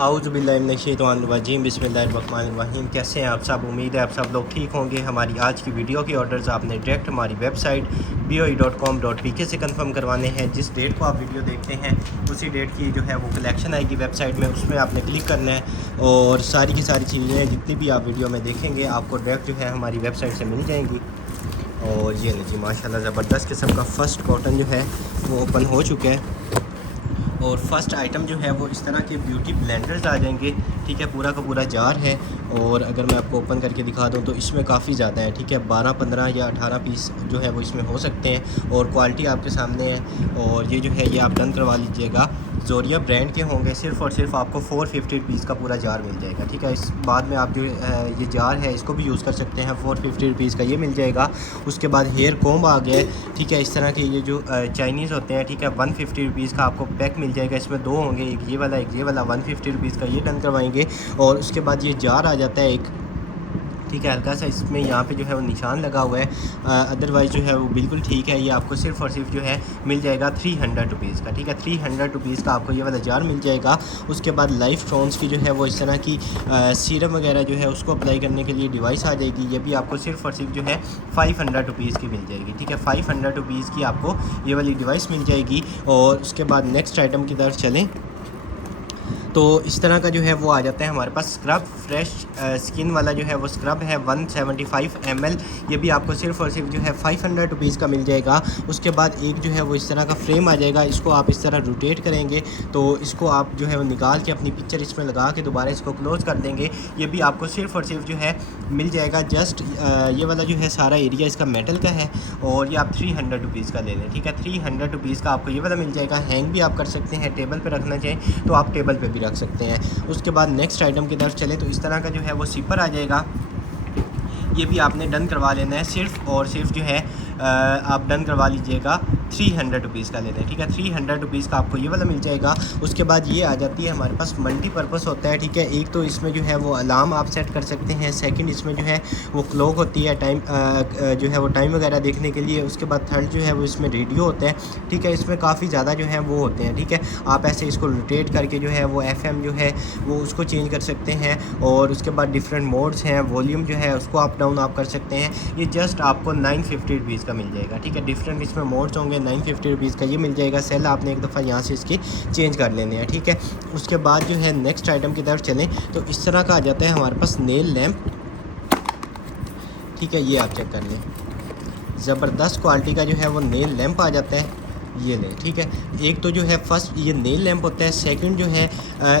आऊज़ुबिल्लाहिमिनश्शैतानिर्रजीम बिस्मिल्लाहिर्रहमानिर्रहीम। कैसे हैं आप सब? उम्मीद है आप सब लोग ठीक होंगे। हमारी आज की वीडियो के ऑर्डर्स आपने डायरेक्ट हमारी वेबसाइट boe.com.pk से कंफर्म करवाने हैं। जिस डेट को आप वीडियो देखते हैं उसी डेट की जो है वो कलेक्शन आएगी वेबसाइट में, उसमें आपने क्लिक करना है और सारी की सारी चीज़ें जितनी भी आप वीडियो में देखेंगे आपको डायरेक्ट जो है हमारी वेबसाइट से मिल जाएंगी। और ये जी माशाल्लाह ज़बरदस्त किस्म का फ़र्स्ट कॉटन जो है वो ओपन हो चुका है और फर्स्ट आइटम जो है वो इस तरह के ब्यूटी ब्लेंडर्स आ जाएंगे। ठीक है, पूरा का पूरा जार है और अगर मैं आपको ओपन करके दिखा दूँ तो इसमें काफ़ी ज़्यादा है। ठीक है, 12, 15 या 18 पीस जो है वो इसमें हो सकते हैं और क्वालिटी आपके सामने है। और ये जो है ये आप डन करवा लीजिएगा। ज़ोरिया ब्रांड के होंगे। सिर्फ़ और सिर्फ आपको 450 रुपीज़ का पूरा जार मिल जाएगा। ठीक है, इस बाद में आप जो ये जार है इसको भी यूज़ कर सकते हैं। 450 रुपीज़ का ये मिल जाएगा। उसके बाद हेयर कोम्ब आ गया है। ठीक है, इस तरह के ये जो चाइनीज़ होते हैं, ठीक है, 150 रुपीज़ का आपको पैक मिल जाएगा। इसमें दो होंगे, एक ये वाला एक ये वाला। 150 रुपीज़ का ये डन करवाएंगे। और उसके बाद ये जार आ जाता है एक। ठीक है, हल्का सा इसमें यहाँ पे जो है वो निशान लगा हुआ है, अदरवाइज़ जो है वो बिल्कुल ठीक है। ये आपको सिर्फ़ और सिर्फ जो है मिल जाएगा 300 रुपीज़ का। ठीक है, 300 रुपीज़ का आपको ये वाला जार मिल जाएगा। उसके बाद लाइफ टोन्स की जो है वो इस तरह की सीरम वगैरह जो है उसको अप्लाई करने के लिए डिवाइस आ जाएगी। ये भी आपको सिर्फ़ और सिर्फ जो है 500 रुपीज़ की मिल जाएगी। ठीक है, 500 रुपीज़ की आपको ये वाली डिवाइस मिल जाएगी। और उसके बाद नेक्स्ट आइटम की तरफ चलें तो इस तरह का जो है वो आ जाता है हमारे पास स्क्रब। फ्रेश स्किन वाला जो है वो स्क्रब है 175 ml। ये भी आपको सिर्फ़ और सिर्फ जो है 500 रुपीज़ का मिल जाएगा। उसके बाद एक जो है वो इस तरह का फ्रेम आ जाएगा। इसको आप इस तरह रोटेट करेंगे तो इसको आप जो है वो निकाल के अपनी पिक्चर इसमें लगा के दोबारा इसको क्लोज़ कर देंगे। ये भी आपको सिर्फ़ और सिर्फ जो है मिल जाएगा। जस्ट ये वाला जो है सारा एरिया इसका मेटल का है और ये आप 300 रुपीज़ का ले लें। ठीक है, 300 रुपीज़ का आपको ये वाला मिल जाएगा। हैंग भी आप कर सकते हैं, टेबल पर रखना चाहें तो आप टेबल पर भी रख सकते हैं। उसके बाद नेक्स्ट आइटम की तरफ चलें तो इस तरह का जो है वो सिपर आ जाएगा। ये भी आपने डन करवा लेना है। सिर्फ़ और सिर्फ जो है आप डन करवा लीजिएगा। 300 रुपीज़ का लेते हैं। ठीक है, 300 रुपीज़ का आपको ये वाला मिल जाएगा। उसके बाद ये आ जाती है हमारे पास मल्टीपर्पज़ होता है। ठीक है, एक तो इसमें जो है वो अलार्म आप सेट कर सकते हैं। सेकंड इसमें जो है वो क्लॉक होती है, टाइम जो है वो टाइम वगैरह देखने के लिए। उसके बाद थर्ड जो है वो इसमें रेडियो होता है। ठीक है, इसमें काफ़ी ज़्यादा जो है वो होते हैं। ठीक है, आप ऐसे इसको रोटेट करके जो है वो FM जो है वो उसको चेंज कर सकते हैं। और उसके बाद डिफरेंट मोड्स हैं, वॉल्यूम जो है उसको अप डाउन आप कर सकते हैं। ये जस्ट आपको 950 रुपीज़ का मिल जाएगा। ठीक है, डिफरेंट इसमें मोड्स होंगे। 950 रुपीज़ का ये मिल जाएगा। सेल आपने एक दफ़ा यहाँ से इसकी चेंज कर लेने हैं। ठीक है, उसके बाद जो है नेक्स्ट आइटम की तरफ चलें तो इस तरह का आ जाता है हमारे पास नेल लैम्प। ठीक है, ये आप चेक कर लें, ज़बरदस्त क्वालिटी का जो है वो नेल लैम्प आ जाता है। ये लें। ठीक है, एक तो जो है फर्स्ट ये नेल लैंप होता है। सेकंड जो है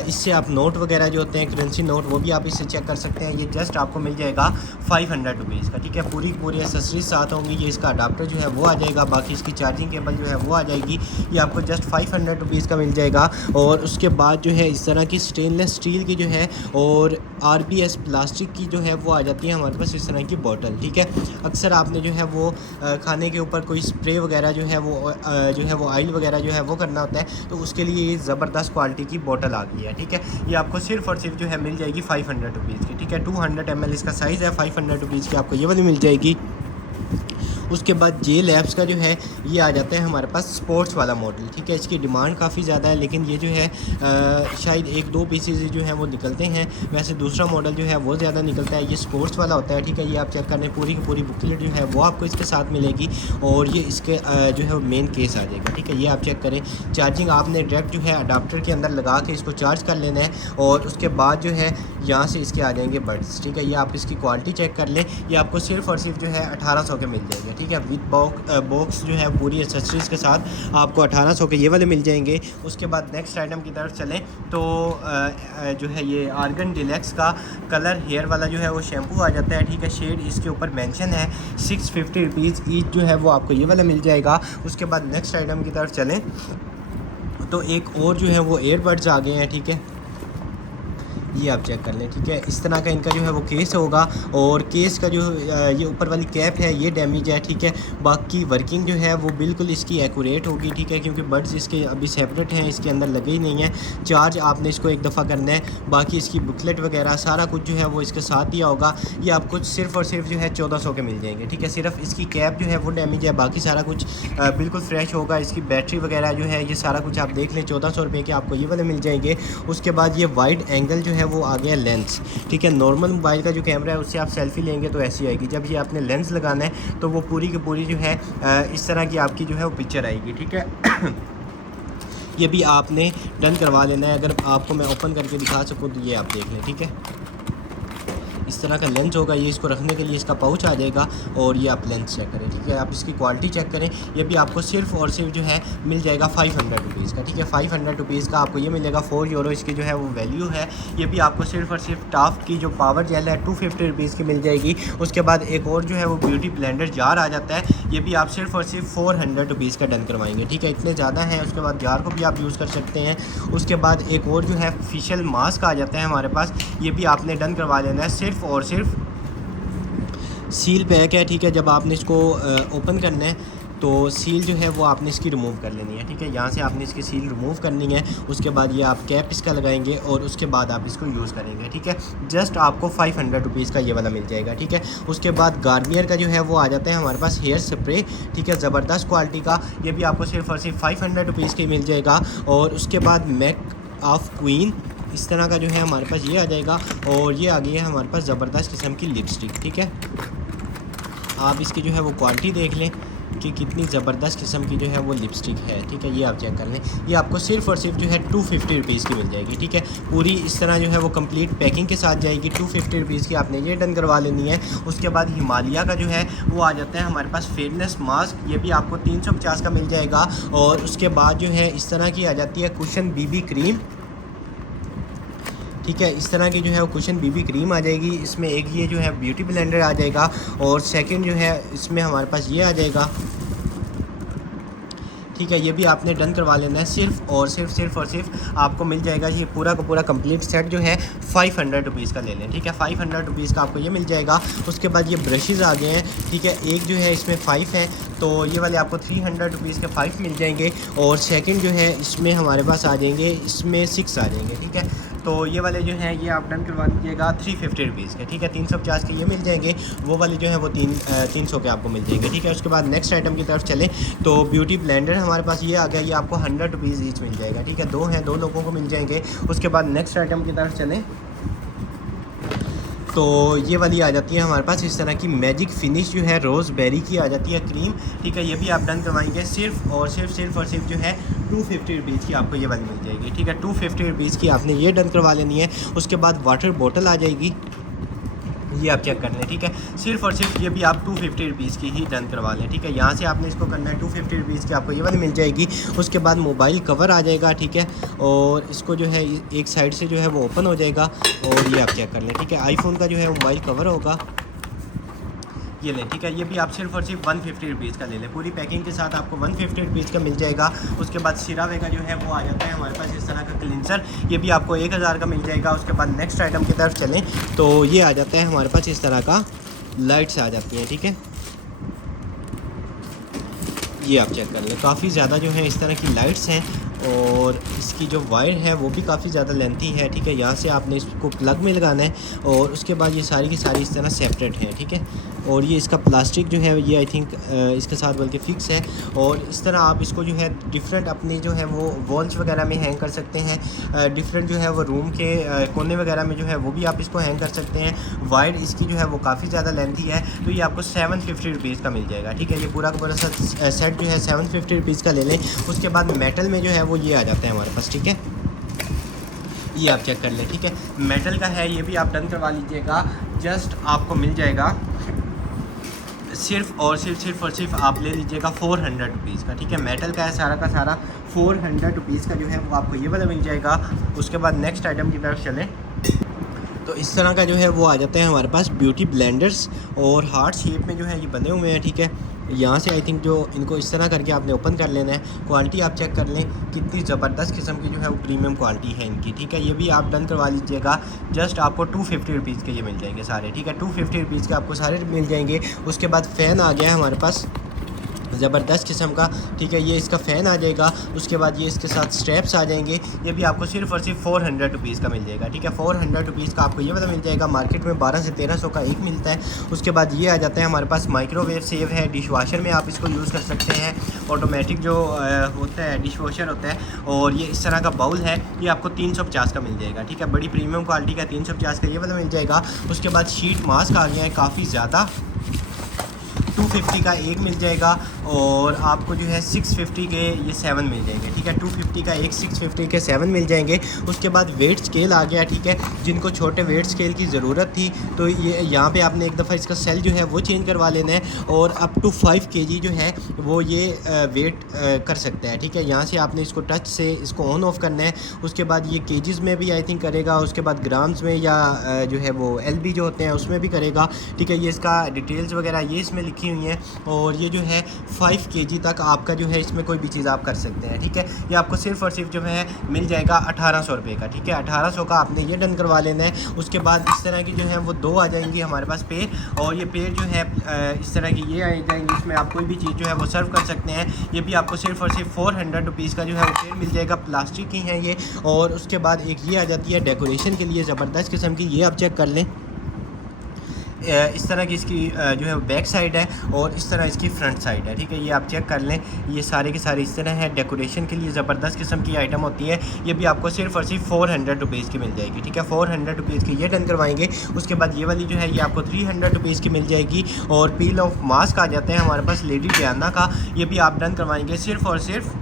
इससे आप नोट वगैरह जो होते हैं, करेंसी नोट, वो भी आप इससे चेक कर सकते हैं। ये जस्ट आपको मिल जाएगा 500 रुपीज़ का। ठीक है, पूरी एसेसरीज साथ होंगी। ये इसका अडाप्टर जो है वो आ जाएगा, बाकी इसकी चार्जिंग केबल जो है वो आ जाएगी। ये आपको जस्ट 500 रुपीज़ का मिल जाएगा। और उसके बाद जो है इस तरह की स्टेनलेस स्टील की जो है और RBS प्लास्टिक की जो है वो आ जाती है हमारे पास इस तरह की बॉटल। ठीक है, अक्सर आपने जो है वो खाने के ऊपर कोई स्प्रे वगैरह जो है वो ऑयल वगैरह जो है वो करना होता है, तो उसके लिए ये ज़बरदस्त क्वालिटी की बोतल आ गई है। ठीक है, ये आपको सिर्फ़ और सिर्फ जो है मिल जाएगी 500 रुपीज़ की। ठीक है, 200 ml इसका साइज़ है। 500 रुपीज़ की आपको ये वाली मिल जाएगी। उसके बाद जे लैब्स का जो है ये आ जाता है हमारे पास स्पोर्ट्स वाला मॉडल। ठीक है, इसकी डिमांड काफ़ी ज़्यादा है, लेकिन ये जो है शायद 1-2 पीसेज जो है वो निकलते हैं। वैसे दूसरा मॉडल जो है वो ज़्यादा निकलता है। ये स्पोर्ट्स वाला होता है। ठीक है, ये आप चेक करें, पूरी की पूरी बुकलेट जो है वो आपको इसके साथ मिलेगी और ये इसके जो है वो मेन केस आ जाएगा। ठीक है, ये आप चेक करें। चार्जिंग आपने डायरेक्ट जो है अडाप्टर के अंदर लगा के इसको चार्ज कर लेना है और उसके बाद जो है यहाँ से इसके आ जाएंगे बड्स। ठीक है, ये आप इसकी क्वालिटी चेक कर लें। ये आपको सिर्फ़ और सिर्फ जो है 1800 के मिल जाएंगे। ठीक है, विद बॉक्स जो है पूरी एक्सेसरीज़ के साथ आपको 1800 के ये वाले मिल जाएंगे। उसके बाद नेक्स्ट आइटम की तरफ चलें तो जो है ये आर्गन डिलेक्स का कलर हेयर वाला जो है वो शैम्पू आ जाता है। ठीक है, शेड इसके ऊपर मेंशन है। 650 रुपीज़ ईच जो है वो आपको ये वाला मिल जाएगा। उसके बाद नेक्स्ट आइटम की तरफ चलें तो एक और जो है वो एयरबड्स आ गए हैं। ठीक है, ये आप चेक कर लें, ठीक है। इस तरह का इनका जो है वो केस होगा, और केस का जो ये ऊपर वाली कैप है ये डैमेज है, ठीक है। बाकी वर्किंग जो है वो बिल्कुल इसकी एक्यूरेट होगी, ठीक है, क्योंकि बड्स इसके अभी सेपरेट हैं, इसके अंदर लगे ही नहीं है। चार्ज आपने इसको एक दफ़ा करना है, बाकी इसकी बुकलेट वगैरह सारा कुछ जो है वो इसके साथ दिया होगा। ये आपको सिर्फ़ और सिर्फ जो है 1400 के मिल जाएंगे, ठीक है। सिर्फ इसकी कैप जो है वो डैमेज है, बाकी सारा कुछ बिल्कुल फ्रेश होगा। इसकी बैटरी वगैरह जो है ये सारा कुछ आप देख लें, 1400 रुपये के आपको ये वाले मिल जाएंगे। उसके बाद ये वाइड एंगल जो है वो आ गया लेंस, ठीक है। नॉर्मल मोबाइल का जो कैमरा है उससे आप सेल्फ़ी लेंगे तो ऐसी आएगी, जब ये आपने लेंस लगाना है तो वो पूरी की पूरी जो है इस तरह की आपकी जो है वो पिक्चर आएगी, ठीक है। ये भी आपने डन करवा लेना है। अगर आपको मैं ओपन करके दिखा सकूँ तो ये आप देख लें, ठीक है। इस तरह का लेंस होगा, ये इसको रखने के लिए इसका पाउच आ जाएगा, और ये आप लेंस चेक करें, ठीक है। आप इसकी क्वालिटी चेक करें। ये भी आपको सिर्फ़ और सिर्फ जो है मिल जाएगा 500 रुपीज़ का, ठीक है। 500 रुपीज़ का आपको ये मिलेगा। 4 यूरो इसकी जो है वो वैल्यू है। ये भी आपको सिर्फ़ और सिर्फ टाफ्ट की जो पावर जेल है 250 रुपीज़ की मिल जाएगी। उसके बाद एक और जो है वो ब्यूटी ब्लेंडर जार आ जाता है, ये भी आप सिर्फ़ और सिर्फ 400 रुपीज़ का डन करवाएंगे, ठीक है। इतने ज़्यादा हैं। उसके बाद जार को भी आप यूज़ कर सकते हैं। उसके बाद एक और जो है फेशियल मास्क आ जाता है हमारे पास, ये भी आपने डन करवा लेना है। सिर्फ़ और सिर्फ सील पैक है, ठीक है। जब आपने इसको ओपन करना है तो सील जो है वो आपने इसकी रिमूव कर लेनी है, ठीक है। यहाँ से आपने इसकी सील रिमूव करनी है। उसके बाद ये आप कैप इसका लगाएंगे और उसके बाद आप इसको यूज़ करेंगे, ठीक है। जस्ट आपको 500 रुपीज़ का ये वाला मिल जाएगा, ठीक है। उसके बाद गार्नियर का जो है वो आ जाता है हमारे पास हेयर स्प्रे, ठीक है, ज़बरदस्त क्वालिटी का। ये भी आपको सिर्फ और सिर्फ 500 रुपीज़ की मिल जाएगा। और उसके बाद मैक ऑफ क्वीन, इस तरह का जो है हमारे पास ये आ जाएगा। और ये आ गई है हमारे पास ज़बरदस्त किस्म की लिपस्टिक, ठीक है। आप इसकी जो है वो क्वालिटी देख लें कि कितनी ज़बरदस्त किस्म की जो है वो लिपस्टिक है, ठीक है। ये आप चेक कर लें। ये आपको सिर्फ़ और सिर्फ जो है 250 रुपीज़ की मिल जाएगी, ठीक है। पूरी इस तरह जो है वो कंप्लीट पैकिंग के साथ जाएगी। 250 रुपीज़ की आपने ये डन करवा लेनी है। उसके बाद हिमालय का जो है वो आ जाता है हमारे पास फेयरनेस मास्क, ये भी आपको 350 का मिल जाएगा। और उसके बाद जो है इस तरह की आ जाती है कुशन बीबी क्रीम, ठीक है। इस तरह की जो है वो कुशन बीबी क्रीम आ जाएगी। इसमें एक ये जो है ब्यूटी ब्लेंडर आ जाएगा, और सेकंड जो है इसमें हमारे पास ये आ जाएगा, ठीक है। ये भी आपने डन करवा लेना है। सिर्फ और सिर्फ आपको मिल जाएगा ये पूरा का पूरा कंप्लीट सेट जो है 500 रुपीज़ का ले लें, ठीक है। 500 रुपीज़ का आपको ये मिल जाएगा। उसके बाद ये ब्रशेज़ आ गए हैं, ठीक है। एक जो है इसमें 5 है, तो ये वाले आपको 300 रुपीज़ के 5 मिल जाएंगे। और सेकंड जो है इसमें हमारे पास आ जाएंगे, इसमें 6 आ जाएंगे, ठीक है। तो ये वाले जो हैं ये आप डन करवा दीजिएगा 350 रुपीज़ के, ठीक है। 350 के ये मिल जाएंगे। वो वाले जो है वो 300 के आपको मिल जाएंगे, ठीक है। उसके बाद नेक्स्ट आइटम की तरफ चलें तो ब्यूटी ब्लेंडर हमारे पास ये आ गया, ये आपको 100 रुपीज़ ईच मिल जाएगा, ठीक है। 2 हैं, 2 लोगों को मिल जाएंगे। उसके बाद नेक्स्ट आइटम की तरफ चलें तो ये वाली आ जाती है हमारे पास इस तरह की मैजिक फिनिश जो है रोज़ बेरी की आ जाती है क्रीम, ठीक है। ये भी आप डन करवाएंगे। सिर्फ और सिर्फ जो है 250 रुपीज़ की आपको ये वाली मिल जाएगी, ठीक है। 250 रुपीज़ की आपने ये डन करवा लेनी है। उसके बाद वाटर बोतल आ जाएगी, ये आप चेक कर लें, ठीक है। सिर्फ और सिर्फ ये भी आप 250 रुपीज़ की ही डन करवा लें, ठीक है। यहाँ से आपने इसको करना है 250 रुपीज़ की आपको ये वाली मिल जाएगी। उसके बाद मोबाइल कवर आ जाएगा, ठीक है। और इसको जो है एक साइड से जो है वो ओपन हो जाएगा, और ये आप चेक कर लें, ठीक है। आईफोन का जो है मोबाइल कवर होगा, ये लें, ठीक है। ये भी आप सिर्फ और सिर्फ 150 रुपीज़ का ले लें। पूरी पैकिंग के साथ आपको 150 रुपीज़ का मिल जाएगा। उसके बाद सिरावे का जो है वो आ जाता है हमारे पास इस तरह का क्लिनसर, ये भी आपको 1000 का मिल जाएगा। उसके बाद नेक्स्ट आइटम की तरफ चलें तो ये आ जाता है हमारे पास इस तरह का लाइट्स आ जाती हैं, ठीक है। ये आप चेक कर लें, काफ़ी ज़्यादा जो है इस तरह की लाइट्स हैं। और इसकी जो वायर है वो भी काफ़ी ज़्यादा लेंथी है, ठीक है। यहाँ से आपने इसको प्लग में लगाना है, और उसके बाद ये सारी की सारी इस तरह सेपरेट है, ठीक है। और ये इसका प्लास्टिक जो है ये आई थिंक इसके साथ बल्कि फ़िक्स है। और इस तरह आप इसको जो है डिफरेंट अपनी जो है वो वॉल्स वगैरह में हैंग कर सकते हैं। डिफरेंट जो है वो रूम के कोने वगैरह में जो है वो भी आप इसको हैंग कर सकते हैं। वायर इसकी जो है वो काफ़ी ज़्यादा लेंथी है, तो ये आपको 750 रुपीज़ का मिल जाएगा, ठीक है। ये पूरा का पूरा सेट जो है 750 रुपीज़ का ले लें। उसके बाद मेटल में जो है वो ये आ जाता है हमारे पास, ठीक है। ये आप चेक कर लें, ठीक है। मेटल का है, ये भी आप डन करवा लीजिएगा। जस्ट आपको मिल जाएगा सिर्फ और सिर्फ आप ले लीजिएगा 400 रुपीज़ का, ठीक है। मेटल का है सारा का सारा 400 रुपीज़ का जो है वो आपको ये वाला मिल जाएगा। उसके बाद नेक्स्ट आइटम की तरफ चलें तो इस तरह का जो है वो आ जाते हैं हमारे पास ब्यूटी ब्लेंडर्स, और हार्ट शेप में जो है ये बने हुए हैं, ठीक है। यहाँ से आई थिंक जो इनको इस तरह करके आपने ओपन कर लेना है। क्वालिटी आप चेक कर लें, कितनी ज़बरदस्त किस्म की जो है वो प्रीमियम क्वालिटी है इनकी, ठीक है। ये भी आप डन करवा लीजिएगा। जस्ट आपको 250 रुपीज़ के ये मिल जाएंगे सारे, ठीक है। 250 रुपीज़ के आपको सारे मिल जाएंगे। उसके बाद फ़ैन आ गया है हमारे पास ज़बरदस्त किस्म का, ठीक है। ये इसका फ़ैन आ जाएगा। उसके बाद ये इसके साथ स्ट्रैप्स आ जाएंगे। ये भी आपको सिर्फ़ और सिर्फ 400 रुपीज़ का मिल जाएगा, ठीक है। 400 रुपीज़ का आपको ये वाला मिल जाएगा। मार्केट में 1200 से 1300 का एक मिलता है। उसके बाद ये आ जाता है हमारे पास माइक्रोवेव सेव है। डिश वाशर में आप इसको यूज़ कर सकते हैं। ऑटोमेटिक जो होता है डिश वॉशर होता है। और ये इस तरह का बाउल है, ये आपको 350 का मिल जाएगा, ठीक है। बड़ी प्रीमियम क्वालिटी का 350 का ये वाला मिल जाएगा। उसके बाद शीट मास्क आ गया है काफ़ी ज़्यादा, 250 का एक मिल जाएगा। और आपको जो है 650 के ये 7 मिल जाएंगे, ठीक है। 250 का एक, 650 के 7 मिल जाएंगे। उसके बाद वेट स्केल आ गया, ठीक है। जिनको छोटे वेट स्केल की ज़रूरत थी तो ये यहाँ पे आपने एक दफ़ा इसका सेल जो है वो चेंज करवा लेना है। और अप टू 5 kg जो है वो ये वेट कर सकता है, ठीक है। यहाँ से आपने इसको टच से इसको ऑन ऑफ़ करना है। उसके बाद ये केजीज़ में भी आई थिंक करेगा। उसके बाद ग्राम्स में या जो है वो LB जो होते हैं उसमें भी करेगा, ठीक है। ये इसका डिटेल्स वगैरह ये इसमें लिखी हुई हैं। और ये जो है 5 kg तक आपका जो है इसमें कोई भी चीज़ आप कर सकते हैं, ठीक है। ये आपको सिर्फ़ और सिर्फ जो है मिल जाएगा 1800 रुपये का, ठीक है। 1800 का आपने ये डन करवा लेना है। उसके बाद इस तरह की जो है वो 2 आ जाएंगी हमारे पास पेड़। और ये पेड़ जो है इस तरह की ये आ जाएंगी। इसमें आप कोई भी चीज़ जो है वो सर्व कर सकते हैं। ये भी आपको सिर्फ़ और सिर्फ 400 रुपीज़ का जो है वो पेड़ मिल जाएगा। प्लास्टिक की हैं ये। और उसके बाद एक ये आ जाती है डेकोरेशन के लिए ज़बरदस्त किस्म की, ये आप चेक कर लें। इस तरह की इसकी जो है बैक साइड है और इस तरह इसकी फ्रंट साइड है, ठीक है। ये आप चेक कर लें। ये सारे के सारे इस तरह है। डेकोरेशन के लिए ज़बरदस्त किस्म की आइटम होती है। ये भी आपको सिर्फ़ और सिर्फ 400 रुपीज़ की मिल जाएगी, ठीक है। 400 रुपीज़ की ये डन करवाएंगे। उसके बाद ये वाली जो है ये आपको 300 रुपीज़ की मिल जाएगी। और पील ऑफ मास्क आ जाते हैं हमारे पास लेडी डियाना का, ये भी आप डन करवाएंगे। सिर्फ़ और सिर्फ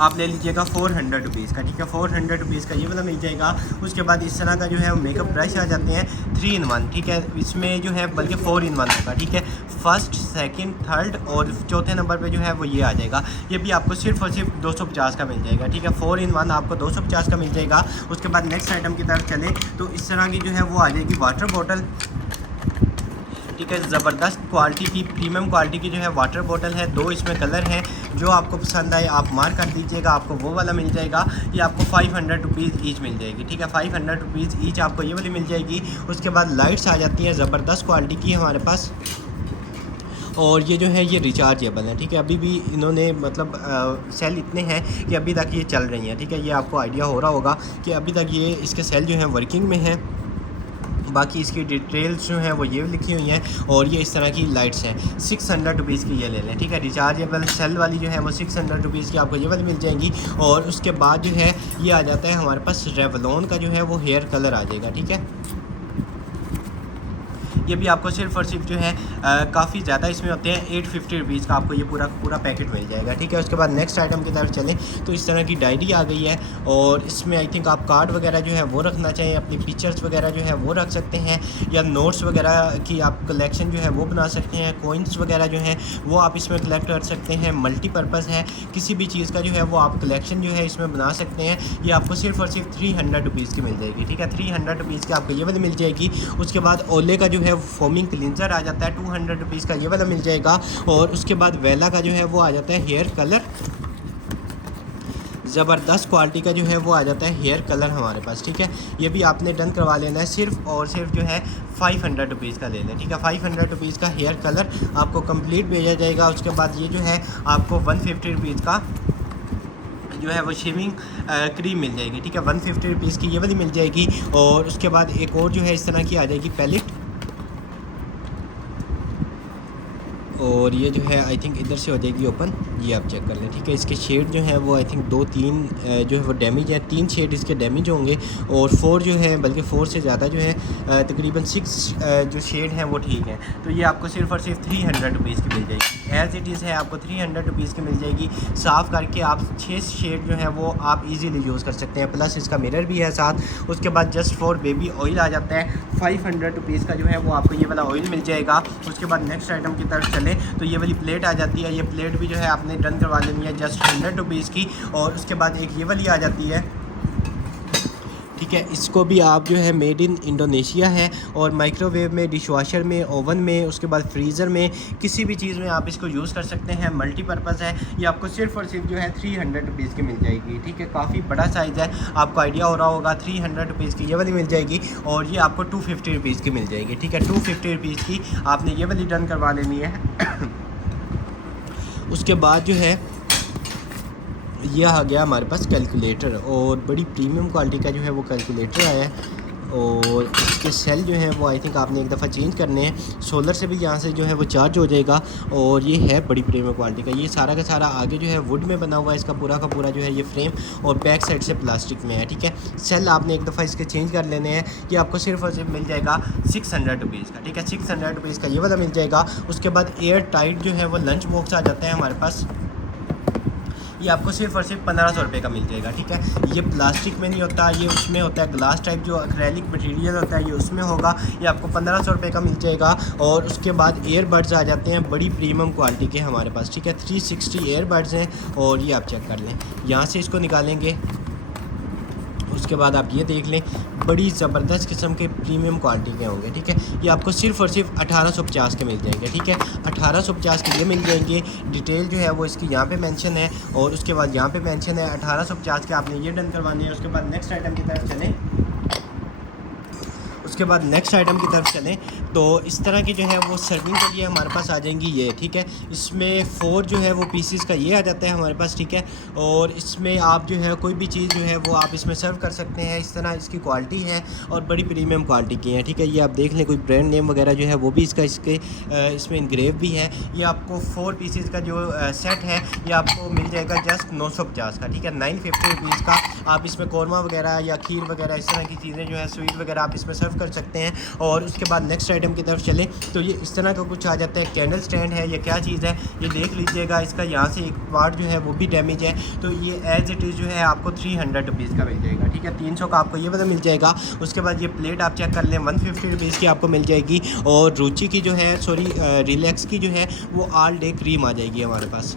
आप ले लीजिएगा 400 रुपीज़ का, ठीक है। 400 रुपीज़ का ये वाला मिल जाएगा। उसके बाद इस तरह का जो है मेकअप ब्रश आ जाते हैं 3 in 1, ठीक है। इसमें जो है बल्कि 4 in 1 होगा, ठीक है। फर्स्ट, सेकंड, थर्ड और चौथे नंबर पे जो है वो ये आ जाएगा। ये भी आपको सिर्फ़ और सिर्फ 250 का मिल जाएगा, ठीक है। 4 in 1 आपको 250 का मिल जाएगा। उसके बाद नेक्स्ट आइटम की तरफ चले तो इस तरह की जो है वो आ जाएगी वाटर बॉटल, ठीक है। ज़बरदस्त क्वालिटी की प्रीमियम क्वालिटी की जो है वाटर बॉटल है। 2 इसमें कलर हैं। जो आपको पसंद आए आप मार्क कर दीजिएगा, आपको वो वाला मिल जाएगा। ये आपको 500 रुपीज़ ईच मिल जाएगी, ठीक है। 500 रुपीज़ ईच आपको ये वाली मिल जाएगी। उसके बाद लाइट्स आ जाती हैं ज़बरदस्त क्वालिटी की हमारे पास। और ये जो है ये रिचार्जेबल है, ठीक है। अभी भी इन्होंने मतलब सेल इतने हैं कि अभी तक ये चल रही हैं, ठीक है। ये आपको आइडिया हो रहा होगा कि अभी तक ये इसके सेल जो हैं वर्किंग में हैं। बाकी इसकी डिटेल्स जो हैं वो ये लिखी हुई हैं। और ये इस तरह की लाइट्स हैं। 600 रुपीज़ की ये ले लें, ठीक है। रिचार्जेबल सेल वाली जो है वो 600 रुपीज़ की आपको ये वाली मिल जाएंगी। और उसके बाद जो है ये आ जाता है हमारे पास रेवलॉन का जो है वो हेयर कलर आ जाएगा, ठीक है। ये भी आपको सिर्फ़ और सिर्फ जो है काफ़ी ज़्यादा इसमें होते हैं 850 रुपीज़ का आपको ये पूरा पैकेट मिल जाएगा, ठीक है। उसके बाद नेक्स्ट आइटम की तरफ चलें तो इस तरह की डायरी आ गई है। और इसमें आई थिंक आप कार्ड वगैरह जो है वो रखना चाहिए, अपनी पिक्चर्स वगैरह जो है वो रख सकते हैं। या नोट्स वगैरह की आप कलेक्शन जो है वो बना सकते हैं। कॉइन्स वगैरह जो हैं वो आप इसमें कलेक्ट कर सकते हैं। मल्टीपर्पज़ है, किसी भी चीज़ का जो है वो आप कलेक्शन जो है इसमें बना सकते हैं। ये आपको सिर्फ़ और सिर्फ 300 रुपीज़ की मिल जाएगी, ठीक है। 300 रुपीज़ की आपको ये वाली मिल जाएगी। उसके बाद ओले का जो है फोमिंग क्लिनजर आ जाता है 200 रुपीज़ का, ये वाला मिल जाएगा। और उसके बाद वेला का जो है वो आ जाता है हेयर कलर, ज़बरदस्त क्वालिटी का जो है वो आ जाता है हेयर कलर हमारे पास, ठीक है। ये भी आपने डन करवा लेना है। सिर्फ और सिर्फ जो है 500 रुपीज़ का ले लें, ठीक है। 500 रुपीज़ का हेयर कलर आपको कंप्लीट भेजा जाएगा। उसके बाद ये जो है आपको 150 रुपीज़ का जो है वो शेविंग क्रीम मिल जाएगी, ठीक है। 150 रुपीज़ की ये वाली मिल जाएगी। और उसके बाद एक और जो है इस तरह की आ जाएगी पैलेट। और ये जो है आई थिंक इधर से हो जाएगी ओपन, ये आप चेक कर लें, ठीक है। इसके शेड जो है वो आई थिंक 2-3 जो है वो डैमेज है। 3 शेड इसके डैमेज होंगे और 4 जो है बल्कि 4 से ज़्यादा जो है तकरीबन 6 जो शेड हैं वो ठीक हैं। तो ये आपको सिर्फ़ और सिर्फ 300 रुपीज़ की मिल जाएगी। एज़ इट इज़ है आपको 300 रुपीज़ की मिल जाएगी। साफ़ करके आप 6 शेड जो है वो आप ईज़िली यूज़ कर सकते हैं। प्लस इसका मिरर भी है साथ। उसके बाद जस्ट फॉर बेबी ऑयल आ जाता है 500 रुपीज़ का जो है वो आपको ये वाला ऑयल मिल जाएगा। उसके बाद नेक्स्ट आइटम की तरफ चले तो ये वाली प्लेट आ जाती है। ये प्लेट भी जो है आपने डन करवा लेनी है जस्ट 100 रुपीज़ की। और उसके बाद एक ये वाली आ जाती है, ठीक है। इसको भी आप जो है मेड इन इंडोनेशिया है और माइक्रोवेव में, डिशवॉशर में, ओवन में, उसके बाद फ्रीज़र में, किसी भी चीज़ में आप इसको यूज़ कर सकते हैं। मल्टीपर्पज़ है। ये आपको सिर्फ़ और सिर्फ जो है 300 रुपीज़ की मिल जाएगी। ठीक है, काफ़ी बड़ा साइज़ है, आपको आइडिया हो रहा होगा। 300 रुपीज़ की ये वाली मिल जाएगी और ये आपको 250 रुपीज़ की मिल जाएगी। ठीक है, 250 रुपीज़ की आपने ये वाली डन करवा लेनी है। उसके बाद जो है ये आ गया हमारे पास कैलकुलेटर, और बड़ी प्रीमियम क्वालिटी का जो है वो कैलकुलेटर आया है। और इसके सेल जो है वो आई थिंक आपने एक दफ़ा चेंज करने हैं। सोलर से भी यहाँ से जो है वो चार्ज हो जाएगा। और ये है बड़ी प्रीमियम क्वालिटी का। ये सारा का सारा आगे जो है वुड में बना हुआ है, इसका पूरा का पूरा जो है ये फ्रेम, और बैक साइड से प्लास्टिक में है। ठीक है, सेल आपने एक दफ़ा इसके चेंज कर लेने हैं। ये आपको सिर्फ और सिर्फ मिल जाएगा 600 रुपीज़ का। ठीक है, 600 रुपीज़ का ये वाला मिल जाएगा। उसके बाद एयर टाइट जो है वो लंच बॉक्स आ जाता है हमारे पास। ये आपको सिर्फ और सिर्फ 1500 रुपये का मिल जाएगा। ठीक है, ये प्लास्टिक में नहीं होता, ये उसमें होता है ग्लास टाइप, जो एक्रेलिक मटेरियल होता है ये उसमें होगा। ये आपको 1500 रुपये का मिल जाएगा। और उसके बाद ईयरबड्स आ जाते हैं बड़ी प्रीमियम क्वालिटी के हमारे पास। ठीक है, 360 ईयरबड्स हैं और ये आप चेक कर लें, यहाँ से इसको निकालेंगे। उसके बाद आप ये देख लें, बड़ी ज़बरदस्त किस्म के प्रीमियम क्वालिटी के होंगे। ठीक है, ये आपको सिर्फ़ और सिर्फ 1850 के मिल जाएंगे। ठीक है, 1850 के ये मिल जाएंगे। डिटेल जो है वो इसकी यहाँ पे मेंशन है और उसके बाद यहाँ पे मेंशन है 1850 के आपने ये डन करवाने हैं। उसके बाद नेक्स्ट आइटम की तरफ चलें। उसके बाद नेक्स्ट आइटम की तरफ चलें तो इस तरह की जो है वो सर्विंग के लिए हमारे पास आ जाएंगी ये। ठीक है, इसमें 4 जो है वो पीसीस का ये आ जाता है हमारे पास। ठीक है, और इसमें आप जो है कोई भी चीज़ जो है वो आप इसमें सर्व कर सकते हैं। इस तरह इसकी क्वालिटी है और बड़ी प्रीमियम क्वालिटी की है। ठीक है, ये आप देख लें, कोई ब्रांड नेम वगैरह जो है वो भी इसमें इनग्रेव भी है। ये आपको 4 पीसीस का जो सेट है ये आपको मिल जाएगा जस्ट 950 का। ठीक है, 950 रुपीज़ का। आप इसमें कौरमा वगैरह या खीर वगैरह इस तरह की चीज़ें जो है स्वीट वगैरह आप इसमें सर्व कर सकते हैं। और उसके बाद नेक्स्ट आइटम की तरफ चलें तो ये इस तरह का कुछ आ जाता है। कैंडल स्टैंड है, ये क्या चीज़ है ये देख लीजिएगा। इसका यहाँ से एक पार्ट जो है वो भी डैमेज है, तो ये एज इट इज़ जो है आपको 300 रुपीज़ का मिल जाएगा। ठीक है, 300 का आपको ये वाला मिल जाएगा। उसके बाद ये प्लेट आप चेक कर लें, 150 रुपीज़ की आपको मिल जाएगी। और रुचि की जो है रिलैक्स की जो है वो ऑल डे क्रीम आ जाएगी हमारे पास।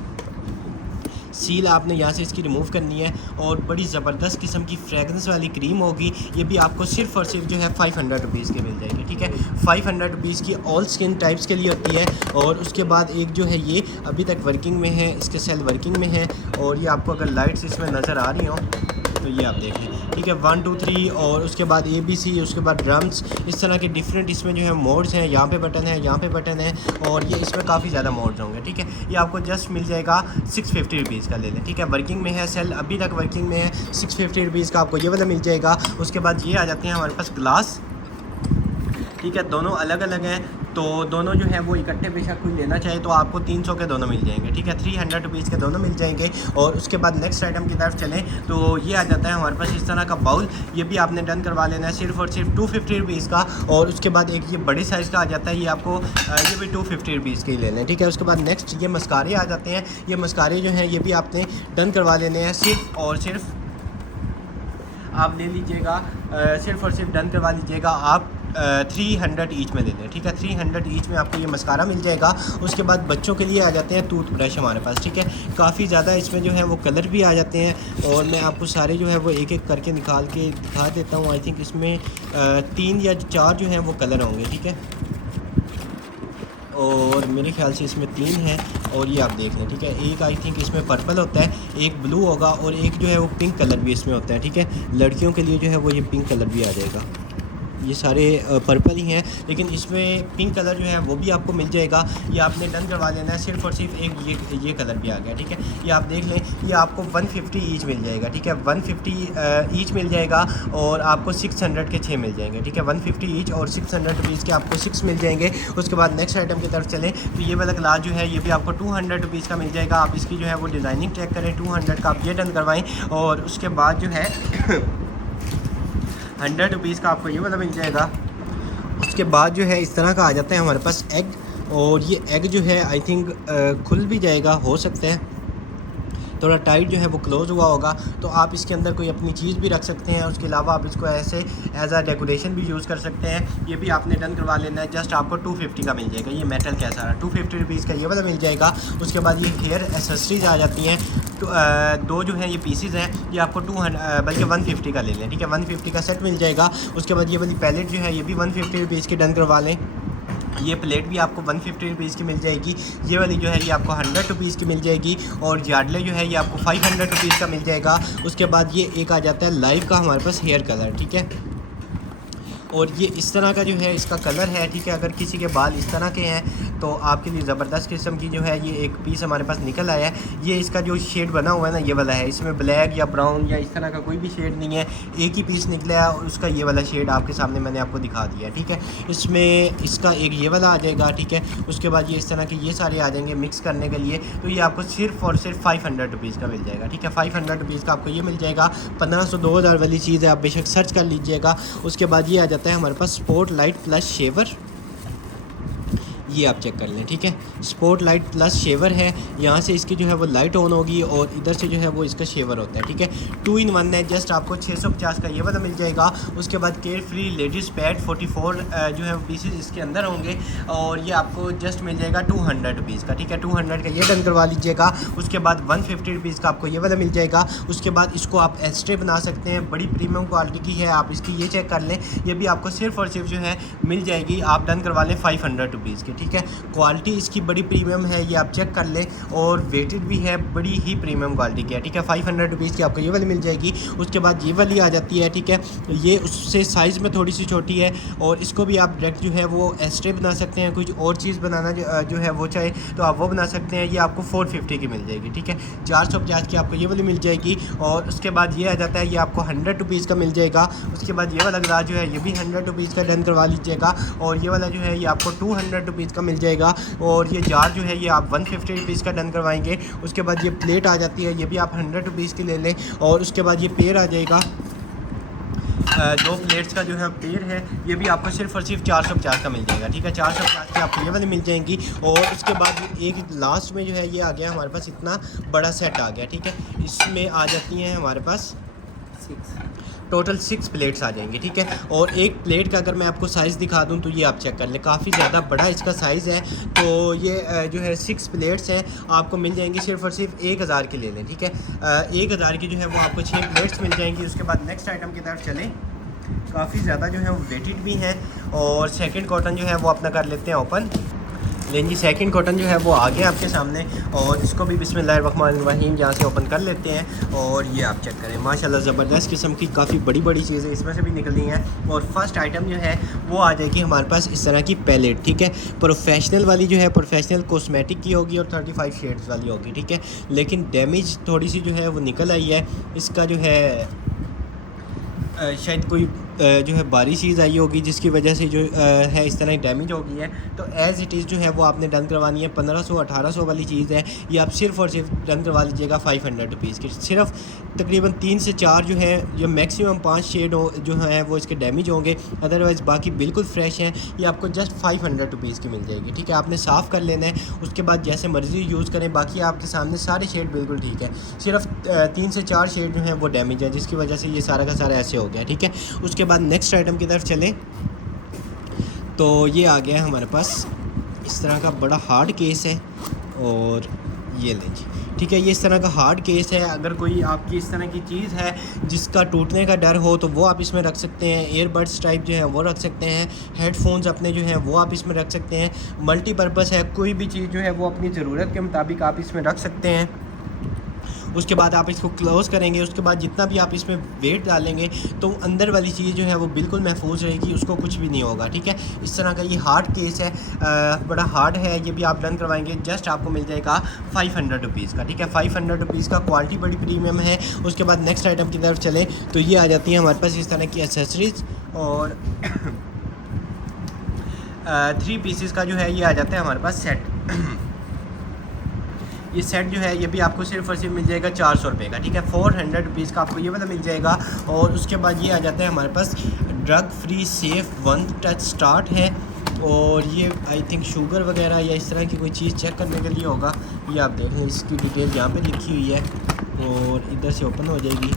सील आपने यहाँ से इसकी रिमूव करनी है और बड़ी ज़बरदस्त किस्म की फ्रेगरेंस वाली क्रीम होगी। ये भी आपको सिर्फ और सिर्फ जो है 500 रुपीज़ की मिल जाएगी। ठीक है, 500 रुपीज़ की ऑल स्किन टाइप्स के लिए होती है। और उसके बाद एक जो है ये अभी तक वर्किंग में है, इसके सेल वर्किंग में है। और ये आपको अगर लाइट्स इसमें नज़र आ रही हों तो ये आप देख लें। ठीक है, 1 2 3 और उसके बाद ABC, उसके बाद ड्रम्स, इस तरह के डिफरेंट इसमें जो है मोड्स हैं। यहाँ पे बटन है, यहाँ पे बटन है और ये इसमें काफ़ी ज़्यादा मोड्स होंगे। ठीक है, ये आपको जस्ट मिल जाएगा 650 रुपीज़ का ले लें। ठीक है, वर्किंग में है, सेल अभी तक वर्किंग में है। 650 रुपीज़ का आपको ये वाला मिल जाएगा। उसके बाद ये आ जाते हैं हमारे पास ग्लास। ठीक है, दोनों अलग अलग हैं, तो दोनों जो है वो इकट्ठे बेशक कोई लेना चाहे तो आपको 300 के दोनों मिल जाएंगे। ठीक है, 300 रुपीज़ के दोनों मिल जाएंगे। और उसके बाद नेक्स्ट आइटम की तरफ चलें तो ये आ जाता है हमारे पास इस तरह का बाउल। ये भी आपने डन करवा लेना है सिर्फ और सिर्फ 250 रुपीज़ का। और उसके बाद एक ये बड़े साइज़ का आ जाता है, ये आपको ये भी 250 रुपीज़ के ही ले लें। ठीक है, उसके बाद नेक्स्ट ये मस्कारे आ जाते हैं। ये मस्कारे जो हैं ये भी आपने डन करवा लेने हैं, सिर्फ और सिर्फ आप ले लीजिएगा, सिर्फ और सिर्फ डन करवा लीजिएगा आप 300 ईच में ले लें। ठीक है, 300 ईच में आपको ये मस्कारा मिल जाएगा। उसके बाद बच्चों के लिए आ जाते हैं टूथब्रश हमारे पास। ठीक है, काफ़ी ज़्यादा इसमें जो है वो कलर भी आ जाते हैं और मैं आपको सारे जो है वो एक एक करके निकाल के दिखा देता हूँ। आई थिंक इसमें 3 या 4 जो हैं वो कलर होंगे। ठीक है, और मेरे ख्याल से इसमें 3 है और ये आप देख लें। ठीक है, एक आई थिंक इसमें पर्पल होता है, एक ब्लू होगा और एक जो है वो पिंक कलर भी इसमें होता है। ठीक है, लड़कियों के लिए जो है वो ये पिंक कलर भी आ जाएगा। ये सारे पर्पल ही हैं, लेकिन इसमें पिंक कलर जो है वो भी आपको मिल जाएगा। ये आपने डन करवा लेना है, सिर्फ और सिर्फ एक ये कलर भी आ गया। ठीक है, ये आप देख लें, ये आपको 150 ईच मिल जाएगा। ठीक है, 150 ईच मिल जाएगा और आपको 600 के 6 मिल जाएंगे। ठीक है, 150 ईच और 600 रुपीज़ के आपको 6 मिल जाएंगे। उसके बाद नेक्स्ट आइटम की तरफ चलें तो ये वाला ग्लास जो है ये भी आपको 200 रुपीज़ का मिल जाएगा। आप इसकी जो है वो डिज़ाइनिंग चेक करें, 200 का आप ये डन करवाएँ। और उसके बाद जो है 100 रुपीज़ का आपको ये वाला मिल जाएगा। उसके बाद जो है इस तरह का आ जाता है हमारे पास एग, और ये एग जो है आई थिंक खुल भी जाएगा, हो सकता है। थोड़ा टाइट जो है वो क्लोज़ हुआ होगा, तो आप इसके अंदर कोई अपनी चीज़ भी रख सकते हैं। उसके अलावा आप इसको ऐसे एज आ डेकोरेशन भी यूज़ कर सकते हैं। ये भी आपने डन करवा लेना है। जस्ट आपको 250 का मिल जाएगा। ये मेटल का सारा 250 रुपीज़ का ये वाला मिल जाएगा। उसके बाद ये हेयर एसेसरीज आ जाती हैं। तो दो जो है ये पीसीज हैं, ये आपको 200 बल्कि 150 का ले लें, ठीक है। 150 का सेट मिल जाएगा। उसके बाद ये वाली पैलेट जो है ये भी 150 रुपीज़ की डन करवा लें। ये प्लेट भी आपको 150 रुपीज़ की मिल जाएगी। ये वाली जो है ये आपको 100 रुपीज़ की मिल जाएगी। और यार्डले जो है ये आपको 500 रुपीज़ का मिल जाएगा। उसके बाद ये एक आ जाता है लाइव का हमारे पास हेयर कलर, ठीक है। और ये इस तरह का जो है इसका कलर है, ठीक है। अगर किसी के बाल इस तरह के हैं तो आपके लिए ज़बरदस्त किस्म की जो है ये एक पीस हमारे पास निकल आया है। ये इसका जो शेड बना हुआ है ना ये वाला है। इसमें ब्लैक या ब्राउन या इस तरह का कोई भी शेड नहीं है, एक ही पीस निकला है और उसका ये वाला शेड आपके सामने मैंने आपको दिखा दिया है, ठीक है। इसमें इसका एक ये वाला आ जाएगा, ठीक है। उसके बाद ये इस तरह के ये सारे आ जाएंगे मिक्स करने के लिए। तो ये आपको सिर्फ़ और सिर्फ 500 रुपीज़ का मिल जाएगा, ठीक है। 500 रुपीज़ का आपको ये मिल जाएगा। 1500 2000 वाली चीज़ है, आप बेशक सर्च कर लीजिएगा। उसके बाद ये आ जाता है हमारे पास स्पोर्ट लाइट प्लस शेवर। ये आप चेक कर लें, ठीक है। स्पोर्ट लाइट प्लस शेवर है। यहाँ से इसकी जो है वो लाइट ऑन होगी और इधर से जो है वो इसका शेवर होता है, ठीक है। 2 in 1 है। जस्ट आपको 650 का ये वाला मिल जाएगा। उसके बाद केयर फ्री लेडीज़ पैड 44 जो है पीसेस इसके अंदर होंगे और ये आपको जस्ट मिल जाएगा 200 रुपीज़ का, ठीक है। 200 का ये डन करवा लीजिएगा। उसके बाद 150 रुपीज़ का आपको ये वाला मिल जाएगा। उसके बाद इसको आप एस्ट्रे बना सकते हैं, बड़ी प्रीमियम क्वालिटी की है। आप इसकी ये चेक कर लें, ये भी आपको सिर्फ़ और सिर्फ जो है मिल जाएगी। आप डन करवा लें 500 रुपीज़ की, ठीक है। क्वालिटी इसकी बड़ी प्रीमियम है, ये आप चेक कर लें। और वेटेड भी है, बड़ी ही प्रीमियम क्वालिटी की है, ठीक है। 500 रुपीज़ की आपको ये वाली मिल जाएगी। उसके बाद ये वाली आ जाती है, ठीक है। ये उससे साइज़ में थोड़ी सी छोटी है और इसको भी आप डायरेक्ट जो है वो एस्ट्रे बना सकते हैं। कुछ और चीज़ बनाना जो है वो चाहे तो आप वो बना सकते हैं। ये आपको 450 की मिल जाएगी, ठीक है। 450 की आपको ये वाली मिल जाएगी। और उसके बाद ये आ जाता है, ये आपको 100 रुपीज़ का मिल जाएगा। उसके बाद ये वाला ग्लास जो है ये भी 100 रुपीज़ का डन करवा लीजिएगा। और ये वाला जो है ये आपको 200 रुपीज़ का मिल जाएगा। और ये जार जो है ये आप 150 रुपीज़ का डन करवाएंगे। उसके बाद ये प्लेट आ जाती है, ये भी आप 100 रुपीज़ की ले लें। और उसके बाद ये पेयर आ जाएगा, 2 प्लेट्स का जो है पेयर है, ये भी आपको सिर्फ़ और सिर्फ 450 का मिल जाएगा, ठीक है। 450 की आपको ये वाली मिल जाएंगी। और उसके बाद एक लास्ट में जो है ये आ गया हमारे पास, इतना बड़ा सेट आ गया, ठीक है। इसमें आ जाती हैं हमारे पास टोटल 6 प्लेट्स आ जाएंगी, ठीक है। और एक प्लेट का अगर मैं आपको साइज़ दिखा दूं तो ये आप चेक कर लें, काफ़ी ज़्यादा बड़ा इसका साइज़ है। तो ये जो है 6 प्लेट्स हैं, आपको मिल जाएंगी सिर्फ़ और सिर्फ 1000 की ले लें, ठीक है। 1000 की जो है वो आपको 6 प्लेट्स मिल जाएंगी। उसके बाद नेक्स्ट आइटम की तरफ चलें। काफ़ी ज़्यादा जो है वो वेटेड भी हैं। और सेकंड कॉटन जो है वो अपना कर लेते हैं ओपन। लेकिन जी सेकंड कॉटन जो है वो आ गया आपके सामने और इसको भी बिस्मिल्लाहिर्रहमानिर्रहीम यहाँ से ओपन कर लेते हैं। और ये आप चेक करें, माशाल्लाह ज़बरदस्त किस्म की काफ़ी बड़ी बड़ी चीज़ें इसमें से भी निकली हैं। और फर्स्ट आइटम जो है वो आ जाएगी हमारे पास इस तरह की पैलेट, ठीक है। प्रोफेशनल वाली जो है प्रोफेशनल कॉस्मेटिक की होगी और 35 शेड्स वाली होगी, ठीक है। लेकिन डैमेज थोड़ी सी जो है वो निकल आई है। इसका जो है शायद कोई जो है बारी चीज़ आई होगी जिसकी वजह से जो है इस तरह डैमेज हो गई है। तो एज़ इट इज़ जो है वो आपने डन करवानी है। 1500-1800 वाली चीज़ है, ये आप सिर्फ़ और सिर्फ डन करवा लीजिएगा 500 रुपीज़ की। सिर्फ तकरीबन 3 से 4 जो है ये मैक्सिमम 5 शेड जो हैं वो इसके डैमेज होंगे, अदरवाइज़ बाकी बिल्कुल फ्रेश हैं। ये आपको जस्ट 500 रुपीज़ की मिल जाएगी, ठीक है। आपने साफ़ कर लेना है, उसके बाद जैसे मर्ज़ी यूज़ करें। बाकी आपके सामने सारे शेड बिल्कुल ठीक है, सिर्फ 3 से 4 शेड जो हैं वो डैमेज है, जिसकी वजह से ये सारा का सारा ऐसे हो गया, ठीक है। उसके बाद नेक्स्ट आइटम की तरफ चलें तो ये आ गया है हमारे पास इस तरह का बड़ा हार्ड केस है। और ये लें जी, ठीक है। ये इस तरह का हार्ड केस है। अगर कोई आपकी इस तरह की चीज़ है जिसका टूटने का डर हो तो वो आप इसमें रख सकते हैं। ईयरबड्स टाइप जो है वो रख सकते हैं। हेडफोन्स अपने जो हैं वो आप इसमें रख सकते हैं। मल्टीपर्पज़ है, कोई भी चीज़ जो है वो अपनी ज़रूरत के मुताबिक आप इसमें रख सकते हैं। उसके बाद आप इसको क्लोज़ करेंगे। उसके बाद जितना भी आप इसमें वेट डालेंगे तो अंदर वाली चीज़ जो है वो बिल्कुल महफूज रहेगी, उसको कुछ भी नहीं होगा, ठीक है। इस तरह का ये हार्ड केस है, बड़ा हार्ड है। ये भी आप डन करवाएंगे, जस्ट आपको मिल जाएगा 500 रुपीज़ का, ठीक है। 500 रुपीज़ का, क्वालिटी बड़ी प्रीमियम है। उसके बाद नेक्स्ट आइटम की तरफ चले तो ये आ जाती है हमारे पास इस तरह की एसेसरीज़। और 3 पीसेस का जो है ये आ जाता है हमारे पास सेट। ये सेट जो है ये भी आपको सिर्फ और सिर्फ मिल जाएगा 400 रुपये का, ठीक है। 400 रुपीज़ का आपको ये वाला मिल जाएगा। और उसके बाद ये आ जाता है हमारे पास drug free safe 1 touch start है। और ये आई थिंक शुगर वगैरह या इस तरह की कोई चीज़ चेक करने के लिए होगा। ये आप देख लें, इसकी डिटेल यहाँ पे लिखी हुई है। और इधर से ओपन हो जाएगी।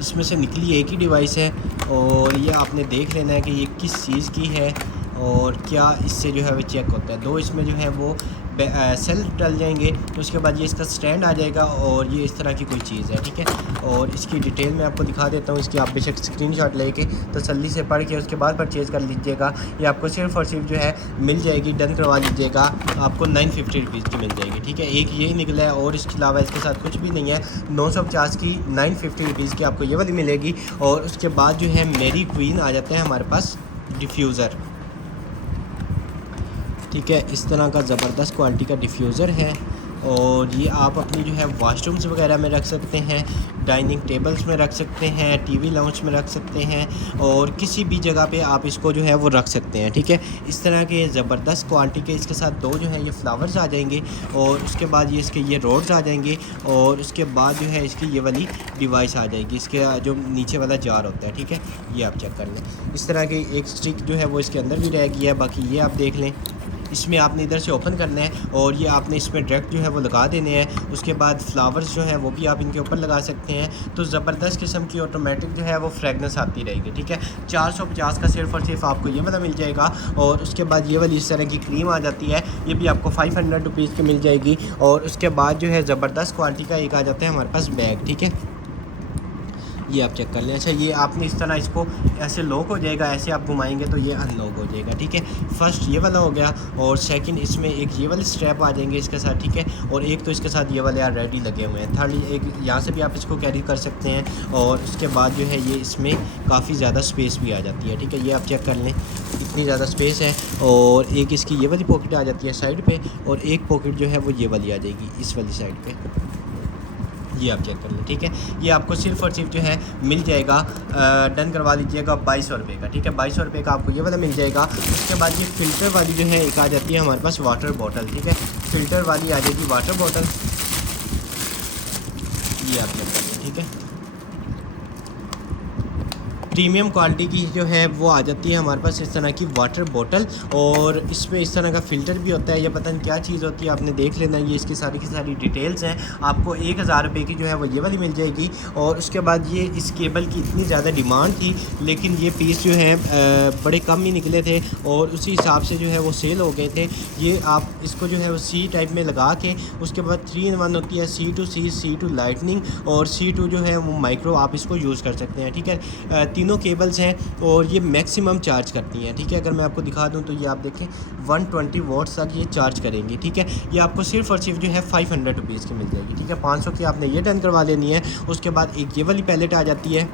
इसमें से निकली एक ही डिवाइस है और ये आपने देख लेना है कि ये किस चीज़ की है और क्या इससे जो है वो चेक होता है। दो इसमें जो है वो सेल डल जाएंगे, तो उसके बाद ये इसका स्टैंड आ जाएगा और ये इस तरह की कोई चीज़ है, ठीक है। और इसकी डिटेल मैं आपको दिखा देता हूँ। इसकी आप बेशक स्क्रीनशॉट लेके तसल्ली से पढ़ के उसके बाद परचेज़ कर लीजिएगा। ये आपको सिर्फ़ और सिर्फ जो है मिल जाएगी, डन करवा लीजिएगा, आपको 950 रुपीज़ की मिल जाएगी, ठीक है। एक यही निकला है और इसके अलावा इसके साथ कुछ भी नहीं है। 950 की 950 रुपीज़ की आपको ये वाली मिलेगी। और उसके बाद जो है मेरी क्वीन आ जाता है हमारे पास डिफ्यूज़र, ठीक है। इस तरह का ज़बरदस्त क्वालिटी का डिफ्यूज़र है और ये आप अपनी जो है वाशरूम्स वगैरह में रख सकते हैं, डाइनिंग टेबल्स में रख सकते हैं, टीवी लाउंज में रख सकते हैं और किसी भी जगह पे आप इसको जो है वो रख सकते हैं, ठीक है। इस तरह के ज़बरदस्त क्वालिटी के इसके साथ दो जो है ये फ्लावर्स आ जाएंगे और उसके बाद ये इसके ये रोड्स आ जाएंगे और उसके बाद जो है इसकी ये वाली डिवाइस आ जाएगी, इसके जो नीचे वाला जार होता है, ठीक है। ये आप चेक कर लें। इस तरह की एक स्टिक जो है वो इसके अंदर भी रह गई है। बाकी ये आप देख लें, इसमें आपने इधर से ओपन करना है और ये आपने इसमें डायरेक्ट जो है वो लगा देने हैं। उसके बाद फ्लावर्स जो है वो भी आप इनके ऊपर लगा सकते हैं। तो ज़बरदस्त किस्म की ऑटोमेटिक जो है वो फ्रेगनेंस आती रहेगी, ठीक है। 450 का सिर्फ और सिर्फ आपको ये वाला मिल जाएगा। और उसके बाद ये वाली इस तरह की क्रीम आ जाती है, ये भी आपको 500 रुपीज़ की मिल जाएगी। और उसके बाद जो है ज़बरदस्त क्वालिटी का एक आ जाता है हमारे पास बैग, ठीक है। ये आप चेक कर लें। अच्छा, ये आपने इस तरह इसको ऐसे लॉक हो जाएगा, ऐसे आप घुमाएंगे तो ये अनलॉक हो जाएगा, ठीक है। फर्स्ट ये वाला हो गया और सेकंड इसमें एक ये वाले स्ट्रैप आ जाएंगे इसके साथ, ठीक है। और एक तो इसके साथ ये वाले ऑलरेडी लगे हुए हैं। थर्ड एक यहाँ से भी आप इसको कैरी कर सकते हैं और उसके बाद जो है ये इसमें काफ़ी ज़्यादा स्पेस भी आ जाती है, ठीक है। ये आप चेक कर लें, इतनी ज़्यादा स्पेस है। और एक इसकी ये वाली पॉकेट आ जाती है साइड पर और एक पॉकेट जो है वो ये वाली आ जाएगी इस वाली साइड पर। ये आप चेक कर लें, ठीक है। ये आपको सिर्फ और सिर्फ जो है मिल जाएगा, डन करवा लीजिएगा 2200 रुपये का, ठीक है। 2200 रुपये का आपको ये वाला मिल जाएगा। उसके बाद ये फ़िल्टर वाली जो है एक आ जाती है हमारे पास वाटर बॉटल, ठीक है। फ़िल्टर वाली आ जाएगी वाटर बॉटल, ये आप चेक कर लें, ठीक है। प्रीमियम क्वालिटी की जो है वो आ जाती है हमारे पास इस तरह की वाटर बोतल और इसमें इस तरह का फ़िल्टर भी होता है। ये पता नहीं क्या चीज़ होती है, आपने देख लेना। ये इसकी सारी की सारी डिटेल्स हैं। आपको 1000 रुपये की जो है वो ये वाली मिल जाएगी। और उसके बाद ये इस केबल की इतनी ज़्यादा डिमांड थी लेकिन ये पीस जो है बड़े कम ही निकले थे और उसी हिसाब से जो है वो सेल हो गए थे। ये आप इसको जो है वो सी टाइप में लगा के उसके बाद 3 in 1 होती है, C2C, C2 लाइटनिंग और C2 जो है वो माइक्रो, आप इसको यूज़ कर सकते हैं, ठीक है। तीनों केबल्स हैं और ये मैक्सिमम चार्ज करती हैं, ठीक है। अगर मैं आपको दिखा दूं तो ये आप देखें 120 वॉट्स तक ये चार्ज करेंगी, ठीक है। ये आपको सिर्फ और सिर्फ जो है 500 रुपीज़ की मिल जाएगी, ठीक है। 500 की आपने ये डन करवा लेनी है। उसके बाद एक ये वाली पैलेट आ जाती है,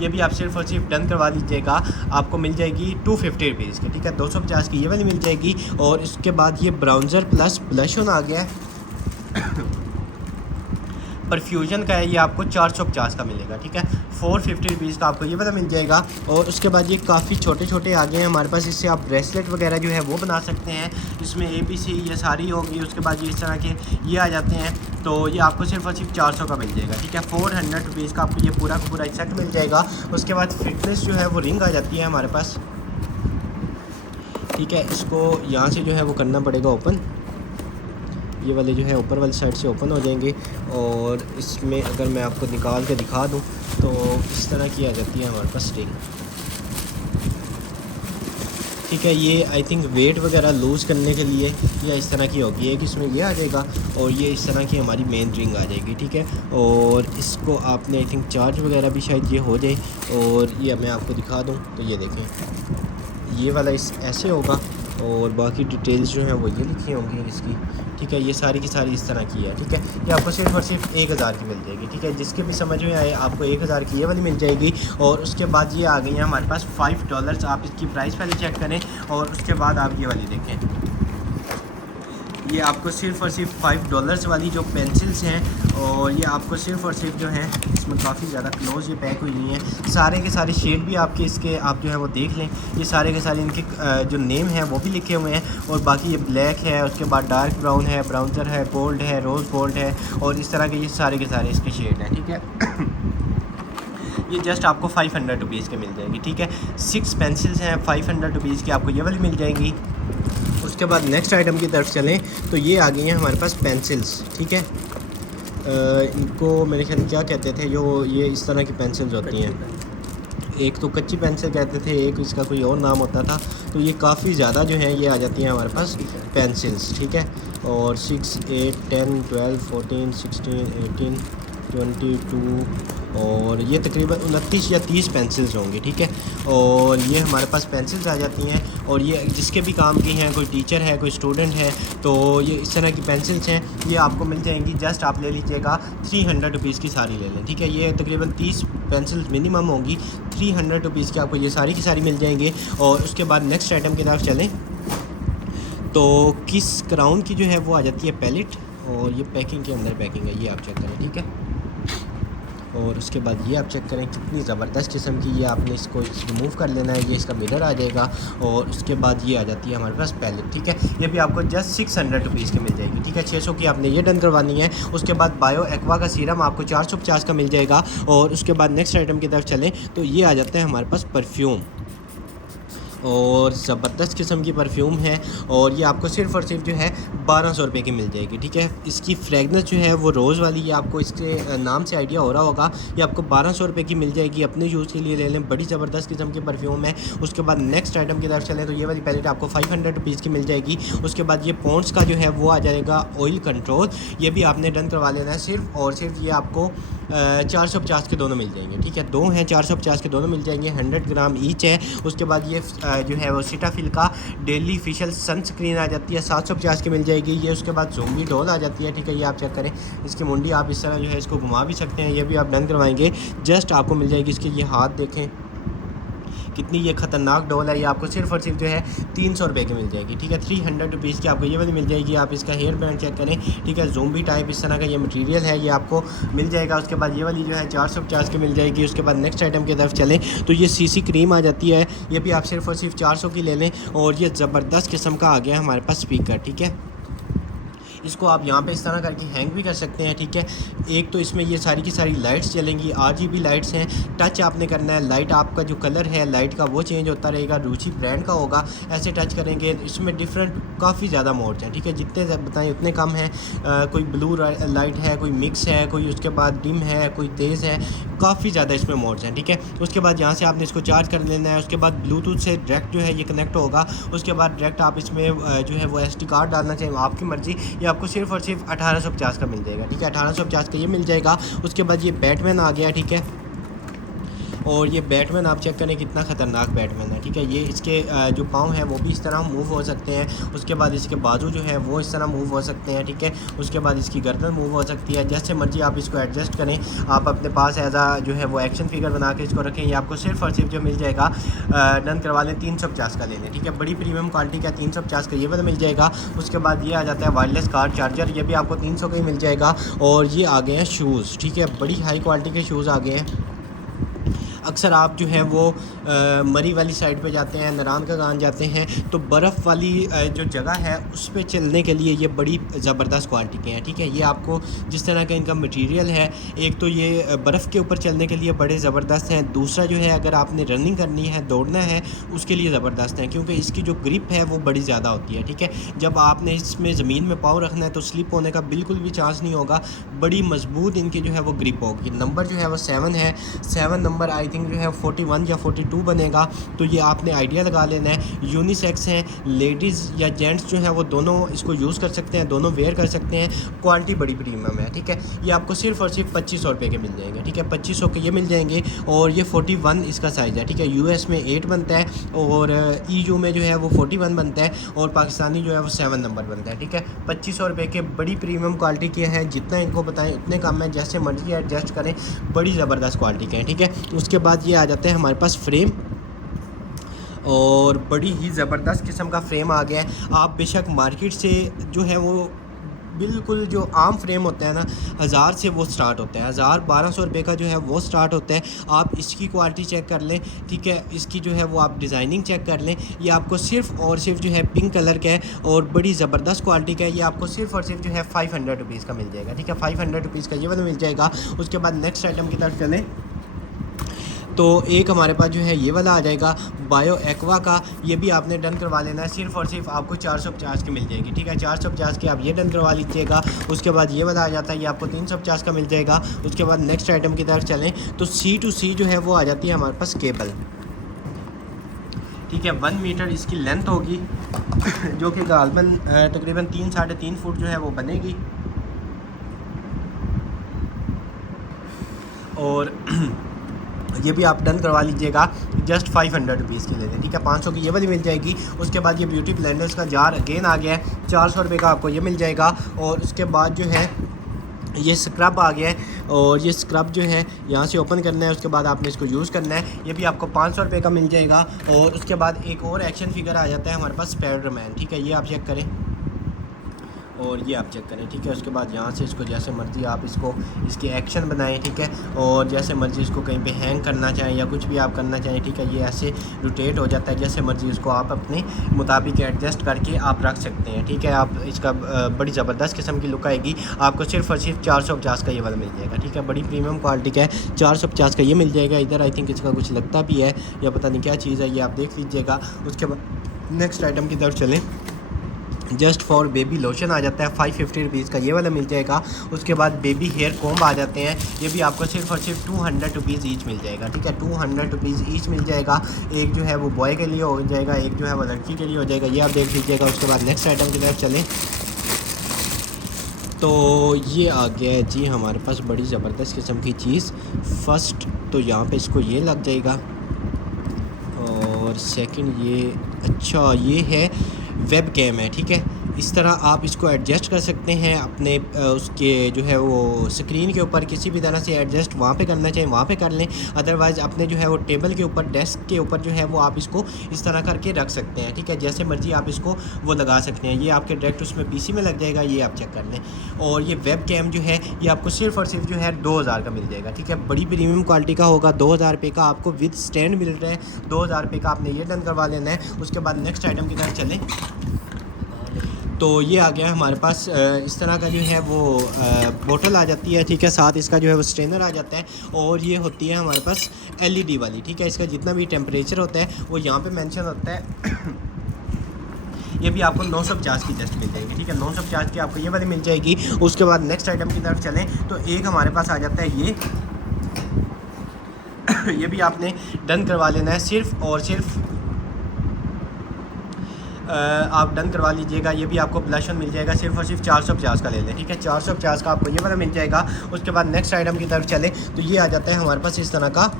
ये भी आप सिर्फ और सिर्फ डन करवा लीजिएगा, आपको मिल जाएगी 250 रुपीज़ की, ठीक है। 250 की ये वाली मिल जाएगी। और इसके बाद ये ब्राउज़र प्लस ब्लश ऑन आ गया है, परफ्यूजन का है, ये आपको 450 का मिलेगा, ठीक है। 450 रुपीज़ का आपको ये वाला मिल जाएगा। और उसके बाद ये काफ़ी छोटे छोटे आ गए हैं हमारे पास, इससे आप ब्रेसलेट वगैरह जो है वो बना सकते हैं। इसमें ABC ये सारी होगी। उसके बाद ये इस तरह के ये आ जाते हैं, तो ये आपको सिर्फ और सिर्फ 400 का मिल जाएगा, ठीक है। 400 रुपीज़ का आपको ये पूरा का पूरा सेट मिल जाएगा। उसके बाद फिटनेस जो है वो रिंग आ जाती है हमारे पास, ठीक है। इसको यहाँ से जो है वो करना पड़ेगा ओपन, ये वाले जो है ऊपर वाली साइड से ओपन हो जाएंगे। और इसमें अगर मैं आपको निकाल के दिखा दूं तो इस तरह की आ जाती है हमारे पास रिंग, ठीक है। ये आई थिंक वेट वगैरह लूज़ करने के लिए या इस तरह की होगी। एक इसमें ये आ जाएगा और ये इस तरह की हमारी मेन रिंग आ जाएगी, ठीक है। और इसको आपने आई थिंक चार्ज वगैरह भी शायद ये हो जाए। और ये मैं आपको दिखा दूँ तो ये देखें, ये वाला इस ऐसे होगा और बाकी डिटेल्स जो हैं वो ये लिखी होंगी इसकी, ठीक है। ये सारी की सारी इस तरह की है, ठीक है। ये आपको सिर्फ और सिर्फ 1000 की मिल जाएगी, ठीक है। जिसके भी समझ में आए आपको 1000 की ये वाली मिल जाएगी। और उसके बाद ये आ गई है हमारे पास $5। आप इसकी प्राइस पहले चेक करें और उसके बाद आप ये वाली देखें। ये आपको सिर्फ और सिर्फ $5 वाली जो पेंसिल्स हैं और ये आपको सिर्फ और सिर्फ जो है इसमें काफ़ी ज़्यादा क्लोज ये पैक हुई हैं। सारे के सारे शेड भी आपके इसके आप जो है वो देख लें। ये सारे के सारे इनके जो नेम हैं वो भी लिखे हुए हैं। और बाकी ये ब्लैक है, उसके बाद डार्क ब्राउन है, ब्राउनजर है, गोल्ड है, रोज़ गोल्ड है और इस तरह के ये सारे के सारे इसके शेड हैं, ठीक है। ये जस्ट आपको 500 रुपीज़ के मिल जाएगी, ठीक है। 6 पेंसिल्स हैं 500 रुपीज़ की, आपको ये वाली मिल जाएगी। उसके बाद नेक्स्ट आइटम की तरफ चलें तो ये आ गई हैं हमारे पास पेंसिल्स, ठीक है। इनको मेरे ख्याल क्या कहते थे, जो ये इस तरह की पेंसिल्स होती हैं, एक तो कच्ची पेंसिल कहते थे, एक इसका कोई और नाम होता था। तो ये काफ़ी ज़्यादा जो है ये आ जाती हैं हमारे पास पेंसिल्स, ठीक है। और 6, 8, 10, 12, 14, 16, 18, 22 और ये तकरीबन 29 या 30 पेंसिल्स होंगी, ठीक है। और ये हमारे पास पेंसिल्स आ जाती हैं, और ये जिसके भी काम की हैं, कोई टीचर है, कोई स्टूडेंट है, तो ये इस तरह की पेंसिल्स हैं, ये आपको मिल जाएंगी। जस्ट आप ले लीजिएगा 300 रुपीज़ की सारी ले लें, ठीक है। ये तकरीबन 30 पेंसिल्स मिनिमम होंगी, 300 रुपीज़ की आपको ये सारी की सारी मिल जाएंगे। और उसके बाद नेक्स्ट आइटम की तरफ चलें तो किस क्राउन की जो है वो आ जाती है पैलेट, और ये पैकिंग के अंदर पैकिंग है, ये आप चेक करें, ठीक है। और उसके बाद ये आप चेक करें कितनी ज़बरदस्त किस्म की, ये आपने इसको रिमूव कर लेना है, ये इसका मिरर आ जाएगा। और उसके बाद ये आ जाती है हमारे पास पैलेट, ठीक है। ये भी आपको जस्ट 600 रुपीज़ की मिल जाएगी, ठीक है। 600 की आपने ये डन करवानी है। उसके बाद बायो एक्वा का सीरम आपको 450 का मिल जाएगा। और उसके बाद नेक्स्ट आइटम की तरफ चलें तो ये आ जाता है हमारे पास परफ्यूम, और ज़बरदस्त किस्म की परफ्यूम है, और ये आपको सिर्फ़ और सिर्फ जो है 1200 रुपये की मिल जाएगी, ठीक है। इसकी फ्रेगनेंस जो है वो रोज़ वाली, ये आपको इसके नाम से आइडिया हो रहा होगा। ये आपको 1200 रुपये की मिल जाएगी, अपने यूज़ के लिए ले लें, बड़ी ज़बरदस्त किस्म की परफ्यूम है। उसके बाद नेक्स्ट आइटम की तरफ चलें तो ये वाली पैलेट आपको 500 रुपीज़ की मिल जाएगी। उसके बाद ये पॉन्ड्स का जो है वो आ जाएगा ऑयल कंट्रोल, ये भी आपने डन करवा लेना है। सिर्फ़ और सिर्फ ये आपको 450 के दोनों मिल जाएंगे, ठीक है। दो हैं 450 के दोनों मिल जाएंगे, 100 ग्राम ईच है। उसके बाद ये जो है वो सीटाफिल का डेली फेशियल सनस्क्रीन आ जाती है, 750 की मिल जाएगी ये। उसके बाद ज़ोंबी डॉल आ जाती है, ठीक है। ये आप चेक करें, इसकी मुंडी आप इस तरह जो है इसको घुमा भी सकते हैं, ये भी आप डन करवाएंगे। जस्ट आपको मिल जाएगी, इसके ये हाथ देखें कितनी ये ख़तरनाक डॉल है। ये आपको सिर्फ़ और सिर्फ जो है 300 रुपये की मिल जाएगी, ठीक है। 300 रुपीज़ की आपको ये वाली मिल जाएगी। आप इसका हेयर बैंड चेक करें, ठीक है। ज़ोंबी टाइप इस तरह का ये मटेरियल है, ये आपको मिल जाएगा। उसके बाद ये वाली जो है 450 की मिल जाएगी। उसके बाद नेक्स्ट आइटम की तरफ चलें तो ये सीसी क्रीम आ जाती है, ये भी आप सिर्फ़ और सिर्फ 400 की ले लें। और ये ज़बरदस्त किस्म का आ गया हमारे पास स्पीकर, ठीक है। इसको आप यहाँ पे इस तरह करके हैंग भी कर सकते हैं, ठीक है। एक तो इसमें ये सारी की सारी लाइट्स चलेंगी, RGB लाइट्स हैं। टच आपने करना है, लाइट आपका जो कलर है लाइट का वो चेंज होता रहेगा, रुचि ब्रांड का होगा। ऐसे टच करेंगे, इसमें डिफरेंट काफ़ी ज़्यादा मोड्स हैं, ठीक है। जितने बताएं उतने कम हैं। कोई ब्लू लाइट है, कोई मिक्स है, कोई उसके बाद डिम है, कोई तेज़ है, काफ़ी ज़्यादा इसमें मोड्स हैं, ठीक है। उसके बाद यहाँ से आपने इसको चार्ज कर लेना है। उसके बाद ब्लूटूथ से डायरेक्ट जो है ये कनेक्ट होगा। उसके बाद डायरेक्ट आप इसमें जो है वो SD कार्ड डालना चाहिए, आपकी मर्ज़ी। ये आपको सिर्फ़ और सिर्फ 1850 का मिल जाएगा, ठीक है। 1850 का ये मिल जाएगा। उसके बाद ये बैटमैन आ गया, ठीक है। और ये बैटमैन आप चेक करें कितना ख़तरनाक बैटमैन है, ठीक है। ये इसके जो पाँव हैं वो भी इस तरह मूव हो सकते हैं। उसके बाद इसके बाजू जो है वो इस तरह मूव हो सकते हैं, ठीक है। उसके बाद इसकी गर्दन मूव हो सकती है, जैसे मर्जी आप इसको एडजस्ट करें। आप अपने पास एज जो है वो एक्शन फिगर बना के इसको रखें। ये आपको सिर्फ़ और सिर्फ जो मिल जाएगा, डन करवा लें 350 का ले लें, ठीक है। बड़ी प्रीमियम क्वालिटी का 350 का ये वाला मिल जाएगा। उसके बाद ये आ जाता है वायरलेस कार चार्जर, ये भी आपको 300 का ही मिल जाएगा। और ये आ गए हैं शूज़, ठीक है। बड़ी हाई क्वालिटी के शूज़ आ गए हैं। अक्सर आप जो है वो मरी वाली साइड पे जाते हैं, नरान का गान जाते हैं, तो बर्फ़ वाली जो जगह है उस पे चलने के लिए ये बड़ी ज़बरदस्त क्वालिटी के हैं, ठीक है। ये आपको जिस तरह का इनका मटेरियल है, एक तो ये बर्फ़ के ऊपर चलने के लिए बड़े ज़बरदस्त हैं। दूसरा जो है अगर आपने रनिंग करनी है, दौड़ना है, उसके लिए ज़बरदस्त हैं, क्योंकि इसकी जो ग्रिप है वो बड़ी ज़्यादा होती है, ठीक है। जब आपने इसमें ज़मीन में पाँव रखना है तो स्लिप होने का बिल्कुल भी चांस नहीं होगा। बड़ी मजबूत इनकी जो है वो ग्रिप होगी। नंबर जो है वो 7 है, 7 नंबर आई थिंक जो है 41 या 42 बनेगा। तो ये आपने आइडिया लगा लेना है। यूनिसेक्स हैं, लेडीज़ या जेंट्स जो हैं वो दोनों इसको यूज़ कर सकते हैं, दोनों वेयर कर सकते हैं। क्वालिटी बड़ी प्रीमियम है, ठीक है। ये आपको सिर्फ़ और सिर्फ 2500 रुपये के मिल जाएंगे, ठीक है। 2500 के ये मिल जाएंगे। और ये 41 इसका साइज़ है, ठीक है। US में 8 बनता है, और EU में जो है वो 41 बनता है, और पाकिस्तानी जो है वो 7 नंबर बनता है, ठीक है। 2500 रुपये के बड़ी प्रीमियम क्वालिटी के हैं। जितना इनको बताएं उतने कम है, जैसे मर्जी एडजस्ट करें, बड़ी ज़बरदस्त क्वालिटी के हैं, ठीक है। उसके बाद ये आ जाते हैं हमारे पास फ्रेम, और बड़ी ही ज़बरदस्त किस्म का फ्रेम आ गया है। आप बेशक मार्केट से जो है वो बिल्कुल जो आम फ्रेम होता है ना, 1000 से वो स्टार्ट होता है, 1000-1200 रुपये का जो है वो स्टार्ट होता है। आप इसकी क्वालिटी चेक कर लें, ठीक है। इसकी जो है वो आप डिज़ाइनिंग चेक कर लें। ये आपको सिर्फ़ और सिर्फ जो है पिंक कलर का है, और बड़ी ज़बरदस्त क्वालिटी का है। ये आपको सिर्फ़ और सिर्फ जो है 500 रुपीज़ का मिल जाएगा, ठीक है। 500 रुपीज़ का ये वाला मिल जाएगा। उसके बाद नेक्स्ट आइटम की तरफ चलें तो एक हमारे पास जो है ये वाला आ जाएगा बायो एक्वा का, ये भी आपने डन करवा लेना है। सिर्फ़ और सिर्फ आपको 450 की मिल जाएगी, ठीक है। 450 की आप ये डन करवा लीजिएगा। उसके बाद ये वाला आ जाता है, ये आपको 350 का मिल जाएगा। उसके बाद नेक्स्ट आइटम की तरफ चलें तो C2C जो है वो आ जाती है हमारे पास केबल, ठीक है। 1 मीटर इसकी लेंथ होगी जो कि गालबन तकरीबन 3 साढ़े 3 फुट जो है वो बनेगी। और ये भी आप डन करवा लीजिएगा, जस्ट 500 रुपीज़ की ले लें, ठीक है। 500 की ये वाली मिल जाएगी। उसके बाद ये ब्यूटी ब्लेंडर्स का जार अगेन आ गया है, 400 रुपये का आपको ये मिल जाएगा। और उसके बाद जो है ये स्क्रब आ गया है, और ये स्क्रब जो है यहाँ से ओपन करना है, उसके बाद आपने इसको यूज़ करना है। ये भी आपको 500 रुपये का मिल जाएगा। और उसके बाद एक और एक्शन फिगर आ जाता है हमारे पास स्पाइडरमैन, ठीक है। ये आप चेक करें और ये आप चेक करें, ठीक है। उसके बाद यहाँ से इसको जैसे मर्ज़ी आप इसको इसके एक्शन बनाएं, ठीक है। और जैसे मर्ज़ी इसको कहीं पे हैंग करना चाहें या कुछ भी आप करना चाहें, ठीक है। ये ऐसे रोटेट हो जाता है, जैसे मर्ज़ी इसको आप अपने मुताबिक एडजस्ट करके आप रख सकते हैं, ठीक है। आप इसका बड़ी ज़बरदस्त किस्म की लुक आएगी। आपको सिर्फ़ और सिर्फ 450 का ये वाला मिल जाएगा, ठीक है। बड़ी प्रीमियम क्वालिटी का है, 450 का ये मिल जाएगा। इधर आई थिंक इसका कुछ लगता भी है या पता नहीं क्या चीज़ है, ये आप देख लीजिएगा। उसके बाद नेक्स्ट आइटम की तरफ चलें। जस्ट फॉर बेबी लोशन आ जाता है, 550 रुपीज़ का ये वाला मिल जाएगा। उसके बाद बेबी हेयर कॉम्ब आ जाते हैं, ये भी आपको सिर्फ और सिर्फ 200 रुपीज़ ईच मिल जाएगा, ठीक है। 200 रुपीज़ ईच मिल जाएगा। एक जो है वो बॉय के लिए हो जाएगा, एक जो है वो लड़की के लिए हो जाएगा, ये आप देख लीजिएगा। उसके बाद नेक्स्ट आइटम की तरफ चलें तो ये आ गया है जी हमारे पास बड़ी ज़बरदस्त किस्म की चीज़। फ़र्स्ट तो यहाँ पे इसको ये लग जाएगा, और सेकंड ये अच्छा ये है वेब कैम है, ठीक है। इस तरह आप इसको एडजस्ट कर सकते हैं अपने उसके जो है वो स्क्रीन के ऊपर, किसी भी तरह से एडजस्ट वहाँ पे करना चाहिए वहाँ पे कर लें। अदरवाइज़ अपने जो है वो टेबल के ऊपर, डेस्क के ऊपर जो है वो आप इसको इस तरह करके रख सकते हैं, ठीक है। जैसे मर्ज़ी आप इसको वो लगा सकते हैं। ये आपके डायरेक्ट उसमें पीसी में लग जाएगा, ये आप चेक कर लें। और ये वेब कैम जो है ये आपको सिर्फ़ और सिर्फ जो है 2000 का मिल जाएगा, ठीक है। बड़ी प्रीमियम क्वालिटी का होगा, 2000 रुपये का आपको विद स्टैंड मिल रहा है। 2000 रुपये का आपने ये डन करवा लेना है। उसके बाद नेक्स्ट आइटम की तरफ चलें तो ये आ गया हमारे पास इस तरह का जो है वो बोतल आ जाती है, ठीक है। साथ इसका जो है वो स्ट्रेनर आ जाता है, और ये होती है हमारे पास LED वाली, ठीक है। इसका जितना भी टेम्परेचर होता है वो यहाँ पे मेंशन होता है। ये भी आपको 950 की जस्ट मिल जाएगी, ठीक है। 950 की आपको ये वाली मिल जाएगी। उसके बाद नेक्स्ट आइटम की तरफ चलें तो एक हमारे पास आ जाता है ये भी आपने डन करवा लेना है। सिर्फ़ और सिर्फ आप डन करवा लीजिएगा। ये भी आपको ब्लशन मिल जाएगा, सिर्फ और सिर्फ 450 का ले लें, ठीक है। 450 का आपको ये वाला मिल जाएगा। उसके बाद नेक्स्ट आइटम की तरफ चले तो ये आ जाता है हमारे पास इस तरह का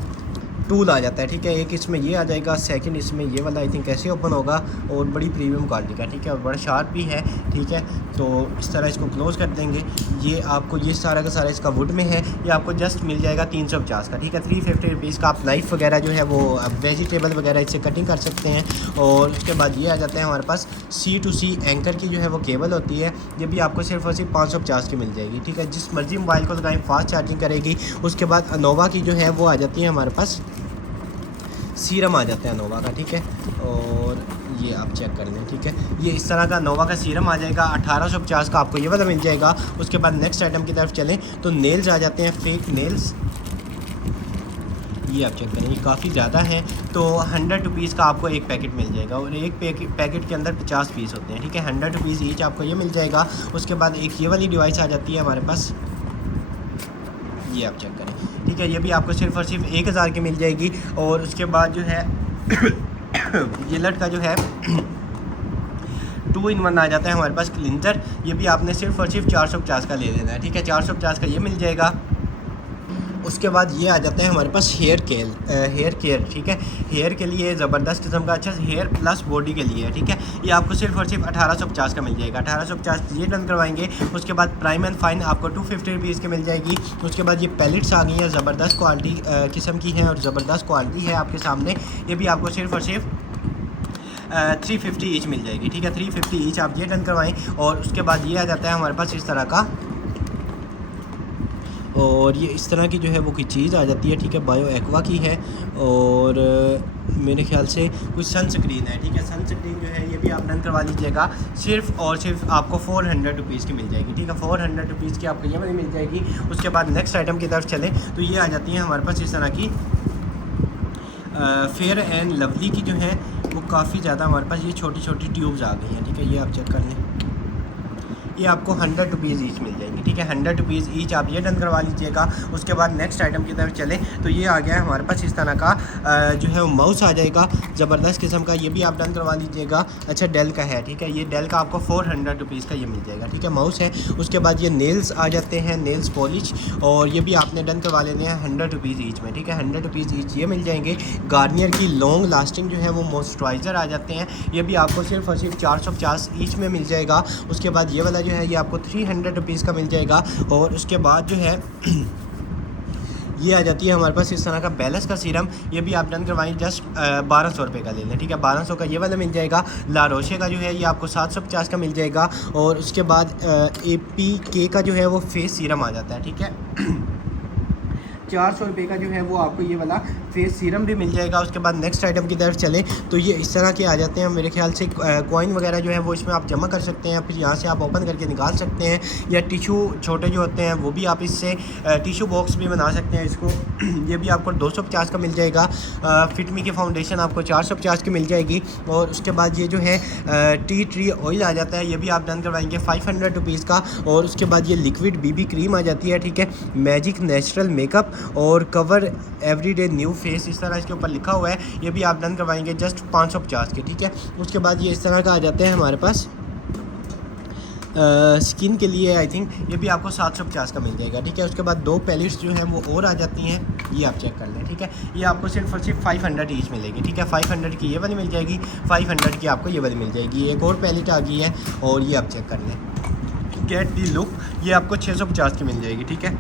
टूल आ जाता है, ठीक है। एक इसमें ये आ जाएगा, सेकंड इसमें ये वाला आई थिंक कैसे ओपन होगा, और बड़ी प्रीमियम क्वालिटी का, ठीक है। और बड़ा शार्प भी है, ठीक है। तो इस तरह इसको क्लोज़ कर देंगे। ये आपको ये सारा का सारा इसका वुड में है, ये आपको जस्ट मिल जाएगा 350 का, ठीक है। 350 रुपीज़ का आप नाइफ़ वगैरह जो है वो वेजिटेबल वगैरह इससे कटिंग कर सकते हैं। और उसके बाद ये आ जाता है हमारे पास C2C एंकर की जो है वो केबल होती है, ये भी आपको सिर्फ और सिर्फ 550 की मिल जाएगी, ठीक है। जिस मर्जी मोबाइल को लगाएं फास्ट चार्जिंग करेगी। उसके बाद अनोवा की जो है वो आ जाती है हमारे पास, सीरम आ जाता है नोवा का, ठीक है। और ये आप चेक कर लें, ठीक है। ये इस तरह का नोवा का सीरम आ जाएगा, 1850 का आपको ये वाला मिल जाएगा। उसके बाद नेक्स्ट आइटम की तरफ चलें तो नेल्स आ जाते हैं, फेक नेल्स, ये आप चेक करें, ये काफ़ी ज़्यादा है। तो 100 रुपीज़ का आपको एक पैकेट मिल जाएगा, और एक पैकेट के अंदर 50 पीस होते हैं, ठीक है। 100 रुपीज़ ईच आपको ये मिल जाएगा। उसके बाद एक ये वाली डिवाइस आ जाती है हमारे पास, ये आप चेक करें, ठीक है। ये भी आपको सिर्फ और सिर्फ 1000 की मिल जाएगी। और उसके बाद जो है जिलेट का जो है 2 in 1 आ जाता है हमारे पास क्लिंजर, ये भी आपने सिर्फ और सिर्फ 450 का ले लेना है, ठीक है। 450 का ये मिल जाएगा। उसके बाद ये आ जाता है हमारे पास हेयर केयर, ठीक है। हेयर के लिए ज़बरदस्त किस्म का अच्छा हेयर प्लस बॉडी के लिए है, ठीक है। ये आपको सिर्फ और सिर्फ 1850 का मिल जाएगा। 1850 ये डन करवाएंगे। उसके बाद प्राइम एंड फाइन आपको 250 रुपीज़ की मिल जाएगी। उसके बाद ये पैलेट्स आ गई हैं, ज़बरदस्त क्वालिटी किस्म की है और ज़बरदस्त क्वालिटी है आपके सामने। ये भी आपको सिर्फ और सिर्फ 350 ईच मिल जाएगी, ठीक है। 350 ईच आप ये डन करवाएं। और उसके बाद ये आ जाता है हमारे पास इस तरह का, और ये इस तरह की जो है वो कोई चीज़ आ जाती है, ठीक है। बायो एक्वा की है, और मेरे ख्याल से कुछ सनस्क्रीन है, ठीक है। सनस्क्रीन जो है ये भी आप डन करवा लीजिएगा। सिर्फ और सिर्फ आपको 400 रुपीज़ की मिल जाएगी, ठीक है। 400 रुपीज़ की आपको ये वाली मिल जाएगी। उसके बाद नेक्स्ट आइटम की तरफ चलें तो ये आ जाती है हमारे पास इस तरह की फेयर एंड लवली की जो है वो काफ़ी ज़्यादा हमारे पास ये छोटी छोटी ट्यूब्स आ गई हैं, ठीक है। ये आप चेक कर लें, ये आपको 100 रुपीज़ ईच मिल जाएंगी, ठीक है। 100 रुपीज़ ईच आप ये डन करवा लीजिएगा। उसके बाद नेक्स्ट आइटम की तरफ चलें तो ये आ गया है हमारे पास इस तरह का जो है वो माउस आ जाएगा, ज़बरदस्त किस्म का, ये भी आप डन करवा लीजिएगा। अच्छा डेल का है, ठीक है, ये डेल का आपको 400 रुपीज़ का ये मिल जाएगा, ठीक है, माउस है। उसके बाद ये नेल्स आ जाते हैं, नेल्स पॉलिश, और ये भी आपने डन करवा लेने हैं 100 रुपीज़ ईच में, ठीक है। 100 रुपीज़ ईच ये मिल जाएंगे। गार्नियर की लॉन्ग लास्टिंग जो है वो मॉइस्चराइज़र आ जाते हैं, ये भी आपको सिर्फ और सिर्फ 450 ईच में मिल जाएगा। उसके बाद ये वाला जो है ये आपको 300 रुपीज़ का मिल जाएगा। और उसके बाद जो है ये आ जाती है हमारे पास इस तरह का बैलेंस का सीरम, ये भी आप डन करवाएं, जस्ट 1200 रुपये का ले लें, ठीक है। 1200 का ये वाला मिल जाएगा। ला रोशे का जो है ये आपको 750 का मिल जाएगा। और उसके बाद APK का जो है वो फेस सीरम आ जाता है, ठीक है। 400 रुपये का जो है वो आपको ये वाला फेस सीरम भी मिल जाएगा। उसके बाद नेक्स्ट आइटम की तरफ चलें तो ये इस तरह के आ जाते हैं, मेरे ख्याल से कॉइन वगैरह जो है वो इसमें आप जमा कर सकते हैं, फिर यहाँ से आप ओपन करके निकाल सकते हैं, या टिशू छोटे जो होते हैं वो भी आप इससे टिशू बॉक्स भी बना सकते हैं इसको। ये भी आपको 250 का मिल जाएगा। फिटमी की फाउंडेशन आपको 450 की मिल जाएगी। और उसके बाद ये जो है टी ट्री ऑयल आ जाता है, ये भी आप डन करवाएंगे 500 रुपीज़ का। और उसके बाद ये लिक्विड BB क्रीम आ जाती है, ठीक है। मैजिक नेचुरल मेकअप और कवर एवरीडे न्यू फेस, इस तरह इसके ऊपर लिखा हुआ है, ये भी आप डन करवाएंगे जस्ट 550 के, ठीक है। उसके बाद ये इस तरह का आ जाते हैं हमारे पास स्किन के लिए, आई थिंक ये भी आपको 750 का मिल जाएगा, ठीक है। उसके बाद 2 पैलेट्स जो हैं वो और आ जाती हैं, ये आप चेक कर लें, ठीक है। ये आपको सिर्फ और सिर्फ 500 ईच मिलेगी, ठीक है। 500 की ये वाली मिल जाएगी, 500 की आपको ये वाली मिल जाएगी। एक और पैलेट आ गई है और ये आप चेक कर लें, गेट दी लुक, ये आपको 650 की मिल जाएगी, ठीक है।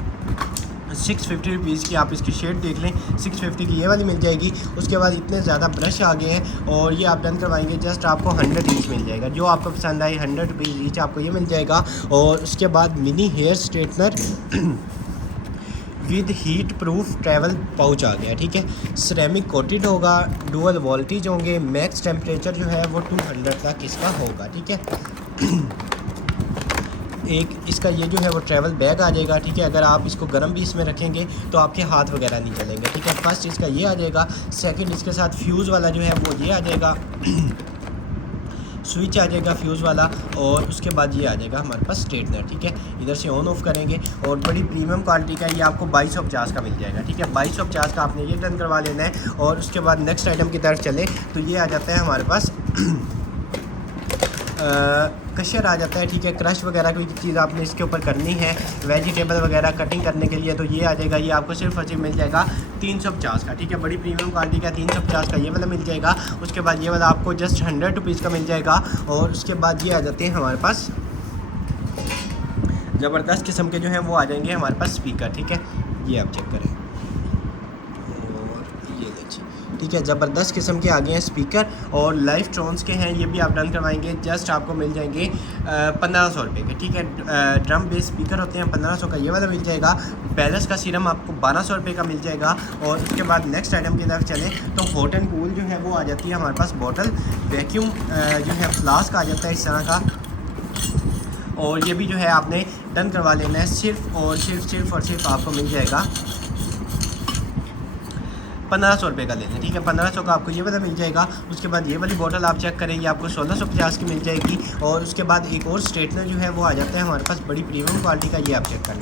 650 रुपीज़ की आप इसकी शेड देख लें, 650 की ये वाली मिल जाएगी। उसके बाद इतने ज़्यादा ब्रश आ गए हैं और ये आप डन करवाएंगे जस्ट आपको 100 ईच मिल जाएगा। जो आपको पसंद आए 100 रुपीज़ ईच आपको ये मिल जाएगा। और उसके बाद mini hair straightener with heat proof travel pouch आ गया, ठीक है। सिरेमिक कोटेड होगा, डुअल वोल्टेज होंगे, मैक्स टेम्परेचर जो है वो 200 तक इसका होगा, ठीक है। एक इसका ये जो है वो ट्रैवल बैग आ जाएगा, ठीक है। अगर आप इसको गर्म भी इसमें रखेंगे तो आपके हाथ वगैरह नहीं चलेंगे, ठीक है। फर्स्ट इसका ये आ जाएगा। सेकंड इसके साथ फ्यूज़ वाला जो है वो ये आ जाएगा, स्विच आ जाएगा फ्यूज़ वाला। और उसके बाद ये आ जाएगा हमारे पास स्ट्रेटनर, ठीक है। इधर से ऑन ऑफ करेंगे और बड़ी प्रीमियम क्वालिटी का ये आपको 2250 का मिल जाएगा, ठीक है। 2250 का आपने ये डन करवा लेना है। और उसके बाद नेक्स्ट आइटम की तरफ चले तो ये आ जाता है हमारे पास कशर आ जाता है, ठीक है। क्रश वगैरह कोई चीज़ आपने इसके ऊपर करनी है, वेजिटेबल वगैरह कटिंग करने के लिए, तो ये आ जाएगा। ये आपको सिर्फ और सिर्फ मिल जाएगा 350 का, ठीक है। बड़ी प्रीमियम क्वालिटी का 350 का ये वाला मिल जाएगा। उसके बाद ये वाला आपको जस्ट 100 रुपीज़ का मिल जाएगा। और उसके बाद ये आ जाते हैं हमारे पास ज़बरदस्त किस्म के जो हैं वो आ जाएंगे हमारे पास स्पीकर, ठीक है। ये आप चेक करें, ठीक है। ज़बरदस्त किस्म के आ गए हैं स्पीकर और लाइफ ट्रॉन्स के हैं, ये भी आप डन करवाएंगे जस्ट आपको मिल जाएंगे 1500 रुपये के, ठीक है। ड्रम बेस स्पीकर होते हैं, 1500 का ये वाला मिल जाएगा। बैलेंस का सीरम आपको 1200 रुपये का मिल जाएगा। और उसके बाद नेक्स्ट आइटम की तरफ चलें तो हॉट एंड कूल जो है वो आ जाती है हमारे पास बॉटल। वैक्यूम जो है फ्लास्क आ जाता है इस तरह का। और ये भी जो है आपने डन करवा लेना है, सिर्फ और सिर्फ आपको मिल जाएगा 1500 रुपये का लेना, ठीक है। 1500 का आपको ये वाला मिल जाएगा। उसके बाद ये वाली बोतल आप चेक करेंगे आपको 1650 की मिल जाएगी। और उसके बाद एक और स्ट्रेटनर जो है वो आ जाता है हमारे पास बड़ी प्रीमियम क्वालिटी का, ये आप चेक करें,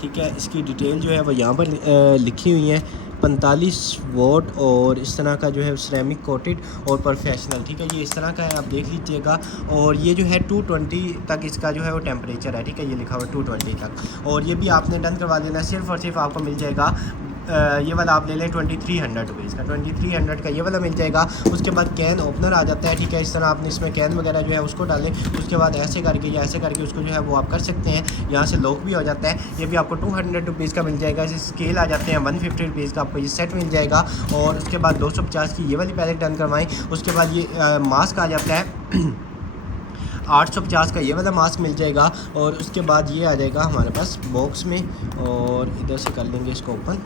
ठीक है। इसकी डिटेल जो है वो यहाँ पर लिखी हुई है, 45 वॉट और इस तरह का जो है सिरेमिक कोटेड और प्रोफेशनल, ठीक है। ये इस तरह का है, आप देख लीजिएगा। और ये जो है 220 तक इसका जो है वो टेम्परेचर है, ठीक है। ये लिखा हुआ है 220 तक। और ये भी आपने डन करवा देना है, सिर्फ और सिर्फ आपको मिल जाएगा ये वाला आप ले लें 2300 रुपीज़ का, 2300 का ये वाला मिल जाएगा। उसके बाद कैन ओपनर आ जाता है, ठीक है। इस तरह आपने इसमें कैन वगैरह जो है उसको डालें, उसके बाद ऐसे करके या ऐसे करके उसको जो है वो आप कर सकते हैं। यहाँ से लॉक भी हो जाता है। ये भी आपको 200 रुपीज़ का मिल जाएगा। इसे स्केल आ जाते हैं 150 रुपीज़ का आपको ये सेट मिल जाएगा। और उसके बाद 250 की ये वाली पैलेट डन करवाएँ। उसके बाद ये मास्क आ जाता है 850 का ये वाला मास्क मिल जाएगा। और उसके बाद ये आ जाएगा हमारे पास बॉक्स में। और इधर से कर लेंगे इसको ओपन,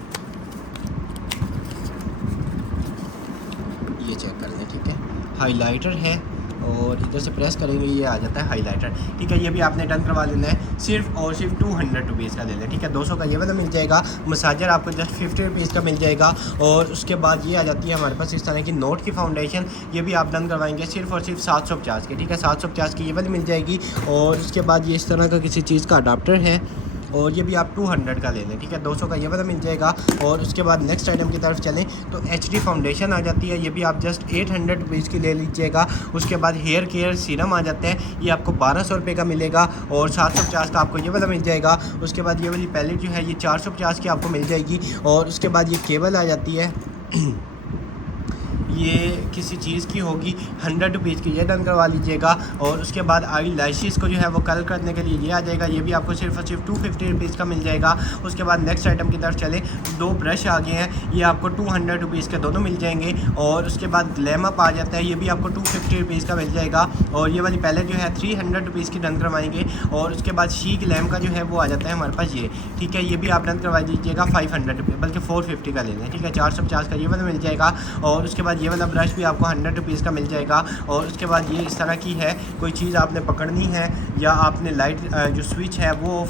ये चेक कर लें, ठीक है। हाइलाइटर है और इधर से प्रेस करेंगे ये आ जाता है हाईलाइटर। ठीक है, ये भी आपने डन करवा लेना है। सिर्फ और सिर्फ 200 रुपीज़ का ले लें। ठीक है, 200 का ये वाला मिल जाएगा। मसाजर आपको जस्ट 50 रुपीज़ का मिल जाएगा। और उसके बाद ये आ जाती है हमारे पास इस तरह की नोट की फाउंडेशन, ये भी आप डन करवाएंगे सिर्फ और सिर्फ 750 की। ठीक है, 750 की ये वाली मिल जाएगी। और उसके बाद ये इस तरह का किसी चीज़ का अडाप्टर है और ये भी आप 200 का ले लें। ठीक है, 200 का ये वाला मिल जाएगा। और उसके बाद नेक्स्ट आइटम की तरफ चलें तो HD फाउंडेशन आ जाती है, ये भी आप जस्ट 800 रुपीज़ की ले लीजिएगा। उसके बाद हेयर केयर सीरम आ जाता है, ये आपको 1200 रुपये का मिलेगा और 750 का आपको ये वाला मिल जाएगा। उसके बाद ये वाली पैलेट जो है ये 450 की आपको मिल जाएगी। और उसके बाद ये केबल आ जाती है ये किसी चीज़ की होगी 100 रुपीज़ की, ये डन करवा लीजिएगा। और उसके बाद आई लैशेज़ को जो है वो कलर करने के लिए ये आ जाएगा, ये भी आपको सिर्फ और सिर्फ 250 रुपीज़ का मिल जाएगा। उसके बाद नेक्स्ट आइटम की तरफ चले, 2 ब्रश आ गए हैं, ये आपको 200 रुपीज़ के दोनों मिल जाएंगे। और उसके बाद ग्लैम अप आ जाता है, ये भी आपको 250 रुपीज़ का मिल जाएगा। और ये वाली पैलेट जो है 300 रुपीज़ की डन करवाएंगे। और उसके बाद शी ग्लैम का जो है वो आ जाता है हमारे पास ये। ठीक है, ये भी आप डन करवा दीजिएगा 500 रुपये, बल्कि 450 का ले लें। ठीक है, 450 का ये वाला मिल जाएगा। और उसके बाद ये वाला ब्रश भी आपको 100 रुपीज़ का मिल जाएगा। और उसके बाद ये इस तरह की है, कोई चीज़ आपने पकड़नी है या आपने लाइट जो स्विच है वो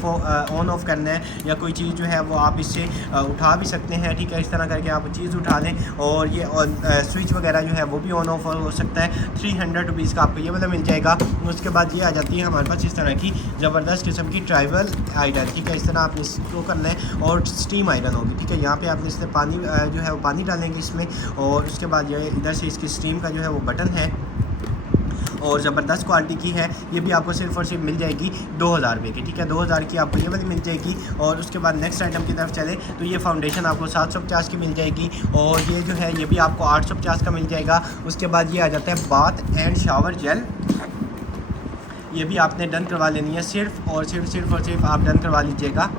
ऑन ऑफ करना है, या कोई चीज़ जो है वो आप इससे उठा भी सकते हैं। ठीक है, इस तरह करके आप चीज़ उठा लें और ये स्विच वगैरह जो है वो भी ऑन ऑफ हो सकता है। 300 रुपीज़ का आपको ये वाला मिल जाएगा। उसके बाद ये आ जाती है हमारे पास इस तरह की ज़बरदस्त किस्म की ट्राइबल आयरन। ठीक है, इस तरह आपने इसको करना है और स्टीम आयरन होगी। ठीक है, यहाँ पे आपने इससे पानी जो है वो पानी डालेंगे इसमें। और उसके बाद ये इधर से इसकी स्टीम का जो है वो बटन है और ज़बरदस्त क्वालिटी की है, ये भी आपको सिर्फ और सिर्फ मिल जाएगी 2000 रुपये की। ठीक है, 2000 की आपको ये वाली मिल जाएगी। और उसके बाद नेक्स्ट आइटम की तरफ चले तो ये फाउंडेशन आपको 750 की मिल जाएगी। और ये जो है ये भी आपको 850 का मिल जाएगा। उसके बाद ये आ जाता है बाथ एंड शावर जेल, ये भी आपने डन करवा लेनी है। सिर्फ और सिर्फ आप डन करवा लीजिएगा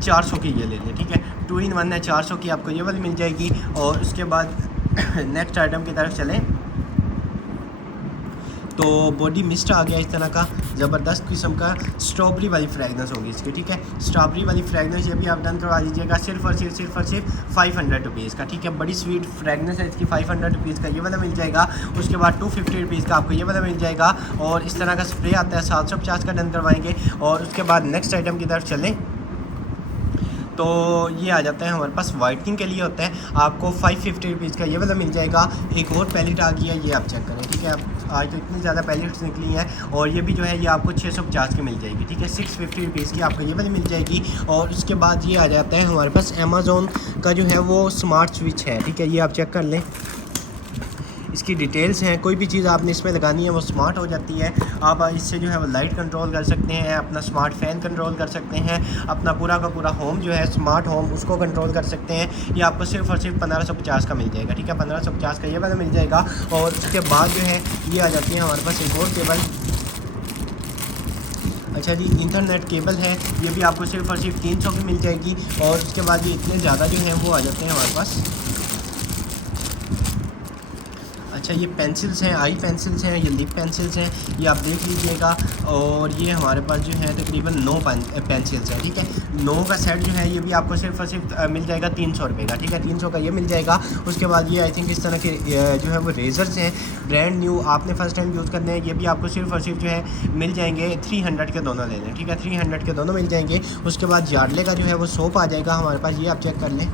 400 की ये ले लें। ठीक है, 2 in 1 है, 400 की आपको ये वाली मिल जाएगी। और उसके बाद नेक्स्ट आइटम की तरफ चलें तो बॉडी मिस्ट आ गया इस तरह का ज़बरदस्त किस्म का, स्ट्रॉबेरी वाली फ्रेगनेंस होगी इसकी। ठीक है, स्ट्रॉबेरी वाली फ्रेगनेंस ये भी आप डन करवा दीजिएगा सिर्फ और सिर्फ 500 रुपीज़ का। ठीक है, बड़ी स्वीट फ्रेगनेंस है इसकी, 500 रुपीज़ का ये वाला मिल जाएगा। उसके बाद 250 रुपीज़ का आपको ये वाला मिल जाएगा। और इस तरह का स्प्रे आता है 750 का डन करवाएंगे। और उसके बाद नेक्स्ट आइटम की तरफ चलें तो ये आ जाता है हमारे पास वाइटनिंग के लिए होता है, आपको 550 रुपीज़ का ये वाला मिल जाएगा। एक और पैलेट आ गई है, ये आप चेक करें। ठीक है, आज तो इतनी ज़्यादा पैलेट्स निकली हैं। और ये भी जो है ये आपको 650 की मिल जाएगी। ठीक है, 650 रुपीज़ की आपको ये वाली मिल जाएगी। और उसके बाद ये आ जाता है हमारे पास अमेज़ॉन का जो है वो स्मार्ट स्विच है। ठीक है, ये आप चेक कर लें, इसकी डिटेल्स हैं। कोई भी चीज़ आपने इसमें लगानी है वो स्मार्ट हो जाती है। आप इससे जो है वो लाइट कंट्रोल कर सकते हैं, अपना स्मार्ट फ़ैन कंट्रोल कर सकते हैं, अपना पूरा का पूरा होम जो है स्मार्ट होम उसको कंट्रोल कर सकते हैं। ये आपको सिर्फ और सिर्फ 1550 का मिल जाएगा। ठीक है, 1550 का ये वाला मिल जाएगा। और उसके बाद जो है ये आ जाती है हमारे पास एक और केबल। अच्छा जी, इंटरनेट केबल है, ये भी आपको सिर्फ और सिर्फ 300 की मिल जाएगी। और उसके बाद ये इतने ज़्यादा जो हैं वो आ जाते हैं हमारे पास। अच्छा, ये पेंसिल्स हैं, आई पेंसिल्स हैं, ये लिप पेंसिल्स हैं, ये आप देख लीजिएगा। और ये हमारे पास जो है तकरीबन 9 पेंसिल्स हैं। ठीक है, 9 का सेट जो है ये भी आपको सिर्फ और सिर्फ मिल जाएगा 300 रुपये का। ठीक है, 300 का ये मिल जाएगा। उसके बाद ये आई थिंक इस तरह के जो है वो रेज़र्स हैं, ब्रांड न्यू, आपने फ़र्स्ट टाइम यूज़ करने हैं, ये भी आपको सिर्फ और सिर्फ जो है मिल जाएंगे 300 के दोनों ले लें। ठीक है, 300 के दोनों मिल जाएंगे। उसके बाद यार्डले का जो है वो सोप आ जाएगा हमारे पास, ये आप चेक कर लें।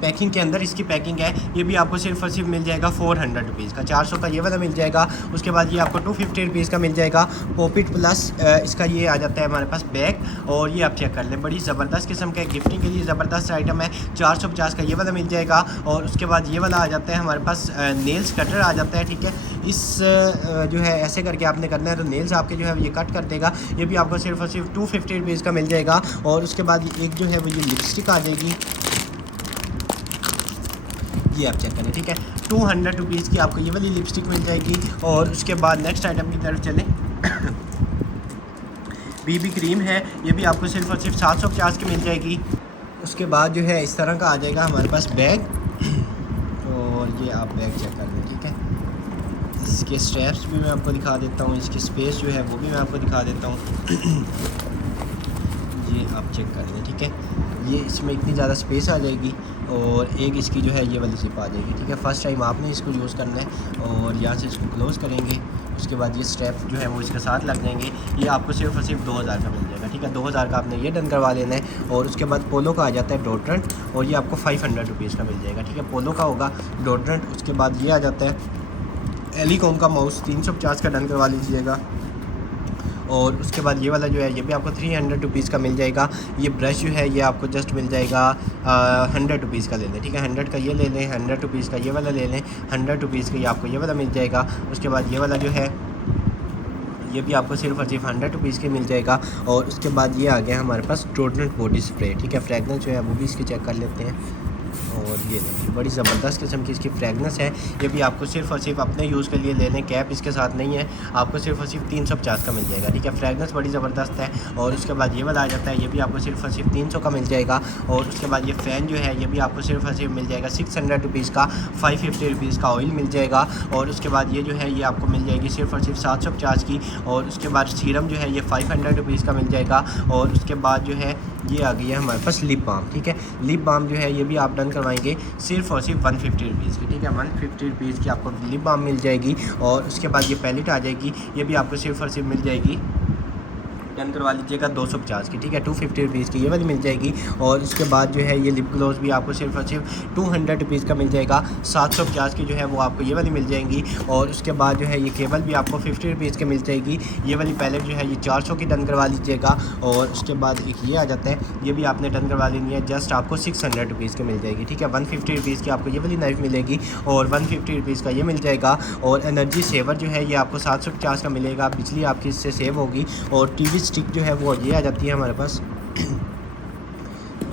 पैकिंग के अंदर इसकी पैकिंग है, ये भी आपको सिर्फ और सिर्फ मिल जाएगा 400 रुपीज़ का। 400 का ये वाला मिल जाएगा। उसके बाद ये आपको 250 रुपीज़ का मिल जाएगा। पॉपिट प्लस इसका ये आ जाता है हमारे पास बैग। और ये आप चेक कर लें, बड़ी ज़बरदस्त किस्म का गिफ्टिंग के लिए ज़बरदस्त आइटम है। 450 का ये वाला मिल जाएगा। और उसके बाद ये वाला आ जाता है हमारे पास नेल्स कटर आ जाता है। ठीक है, इस जो है ऐसे करके आपने करना है तो नेल्स आपके जो है ये कट कर देगा। ये भी आपको सिर्फ और सिर्फ 250 रुपीज़ का मिल जाएगा। और उसके बाद एक जो है वो ये लिपस्टिक आ जाएगी, ये आप चेक करें। ठीक है, 200 रुपीज़ की आपको ये वाली लिपस्टिक मिल जाएगी। और उसके बाद नेक्स्ट आइटम की तरफ चलें BB क्रीम है, ये भी आपको सिर्फ और सिर्फ 750 की मिल जाएगी। उसके बाद जो है इस तरह का आ जाएगा हमारे पास बैग। और ये आप बैग चेक कर लें। ठीक है, इसके स्ट्रैप्स भी मैं आपको दिखा देता हूँ, इसकी स्पेस जो है वो भी मैं आपको दिखा देता हूँ। ये आप चेक कर लें, ठीक है। ये इसमें इतनी ज़्यादा स्पेस आ जाएगी और एक इसकी जो है ये वाली जिप आ जाएगी, ठीक है। फ़र्स्ट टाइम आपने इसको यूज़ करना है और यहाँ से इसको क्लोज़ करेंगे, उसके बाद ये स्टेप जो है वो इसके साथ लग जाएंगे। ये आपको सिर्फ और सिर्फ 2000 का मिल जाएगा, ठीक है। 2000 का आपने ये डन करवा लेना है। और उसके बाद पोलो का आ जाता है डोड्रेंट और ये आपको 500 रुपीज़ का मिल जाएगा, ठीक है। पोलो का होगा डोड्रेंट। उसके बाद ये आ जाता है एलिकॉम का माउस 350 का डन करवा लीजिएगा। और उसके बाद ये वाला जो है ये भी आपको 300 रुपीज़ का मिल जाएगा। ये ब्रश जो है ये आपको जस्ट मिल जाएगा 100 रुपीज़ का ले लें, ठीक है। 100 का ये ले लें, 100 रुपीज़ का ये वाला ले लें, 100 रुपीज़ का ये आपको ये वाला मिल जाएगा। उसके बाद ये वाला जो है ये भी आपको सिर्फ और सिर्फ 100 रुपीज़ के मिल जाएगा। और उसके बाद ये आ गया हमारे पास डोड्रेंट बॉडी स्प्रे, ठीक है। फ्रेगनेंस जो है वो भी इसकी चेक कर लेते हैं। और ये देखिए बड़ी ज़बरदस्त किस्म की इसकी फ्रेगनेंस है। ये भी आपको सिर्फ और सिर्फ अपने यूज़ के लिए ले लें, कैप इसके साथ नहीं है। आपको सिर्फ और सिर्फ 350 का मिल जाएगा, ठीक है। फ्रेगनेंस बड़ी ज़बरदस्त है। और उसके बाद ये वाला आ जाता है, ये भी आपको सिर्फ और सिर्फ 300 का मिल जाएगा। और उसके बाद ये फ़ैन जो है ये भी आपको सिर्फ और सिर्फ मिल जाएगा 600 रुपीज़ का। 550 रुपीज़ का ऑयल मिल जाएगा। और उसके बाद ये जो है ये आपको मिल जाएगी सिर्फ और सिर्फ 750 की। और उसके बाद सीरम जो है ये 500 रुपीज़ का मिल जाएगा। और उसके बाद जो है ये आ गई है हमारे पास लिप बाम, ठीक है। लिप बाम जो है ये भी आप डन करवाएंगे सिर्फ और सिर्फ 150 रुपीज़ की, ठीक है। 150 रुपीज़ की आपको लिप बाम मिल जाएगी। और उसके बाद ये पैलेट आ जाएगी, ये भी आपको सिर्फ और सिर्फ मिल जाएगी, डन करवा लीजिएगा 250 की, ठीक है। 250 रुपीज़ की ये वाली मिल जाएगी। और उसके बाद जो है ये लिप ग्लोस भी आपको सिर्फ और सिर्फ 200 रुपीज़ का मिल जाएगा। 750 की जो है वो आपको ये वाली मिल जाएंगी। और उसके बाद जो है ये केबल भी आपको 50 रुपीज़ की मिल जाएगी। ये वाली पैलेट जो है ये 400 की डन करवा लीजिएगा। और उसके बाद एक ये आ जाता है, ये भी आपने डन करवा लेनी है, जस्ट आपको 600 रुपीज़ की मिल जाएगी, ठीक है। 150 रुपीज़ की आपको ये वाली नाइफ मिलेगी और 150 रुपीज़ का ये मिल जाएगा। और एनर्जी सेवर जो है ये आपको 750 का मिलेगा, बिजली आपकी इससे सेव होगी। और टीवी स्टिक जो है वो ये आ जाती है हमारे पास।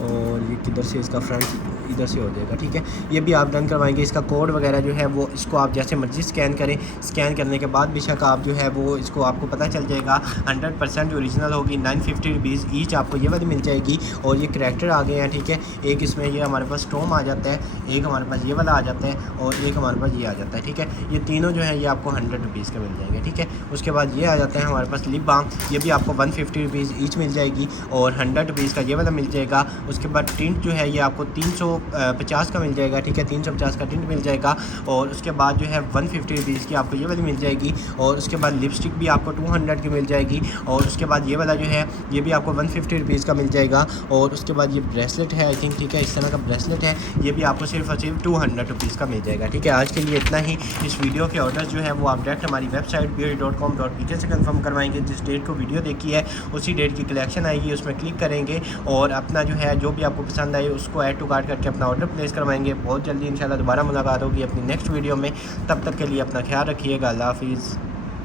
और ये किधर से इसका फ्रंट इधर से हो जाएगा, ठीक है। ये भी आप डन करवाएंगे। इसका कोड वगैरह जो है वो इसको आप जैसे मर्जी स्कैन करें। स्कैन करने के बाद बेशक आप जो है वो इसको आपको पता चल जाएगा 100% ओरिजिनल होगी। 950 रुपीज़ ईच आपको ये वाली मिल जाएगी। और ये करैक्टर आ गए हैं, ठीक है। एक इसमें ये हमारे पास स्टॉर्म आ जाता है, एक हमारे पास ये वाला आ जाता है और एक हमारे पास ये आ जाता है, ठीक है। ये तीनों जो है ये आपको 100 रुपीज़ के मिल जाएंगे, ठीक है। उसके बाद ये आ जाता है हमारे पास लिप बाम, ये भी आपको 150 रुपीज़ ईच मिल जाएगी और 100 रुपीज़ का ये वाला मिल जाएगा। उसके बाद टिंट जो है ये आपको 350 का मिल जाएगा, ठीक है। 350 का टिंट मिल जाएगा। और उसके बाद जो है 150 रुपीज़ की आपको ये वाली मिल जाएगी। और उसके बाद लिपस्टिक भी आपको 200 की मिल जाएगी। और उसके बाद ये वाला जो है ये भी आपको 150 रुपीज़ का मिल जाएगा। और उसके बाद ये ब्रेसलेट है आई थिंक, ठीक है, इस तरह का ब्रेसलेट है, ये भी आपको सिर्फ और सिर्फ 200 रुपीज़ का मिल जाएगा, ठीक है। आज के लिए इतना ही। इस वीडियो के ऑर्डर्स जो है वो आप डायरेक्ट हमारी वेबसाइट BOE.com.pk से कंफर्म करवाएंगे। जिस डेट को वीडियो देखी है उसी डेट की कलेक्शन आएगी, उसमें क्लिक करेंगे और अपना जो है जो भी आपको पसंद आए उसको ऐड टू कार्ट करके अपना ऑर्डर प्लेस करवाएंगे। बहुत जल्दी इंशाल्लाह दोबारा मुलाकात होगी अपनी नेक्स्ट वीडियो में। तब तक के लिए अपना ख्याल रखिएगा। अल्लाह हाफिज़।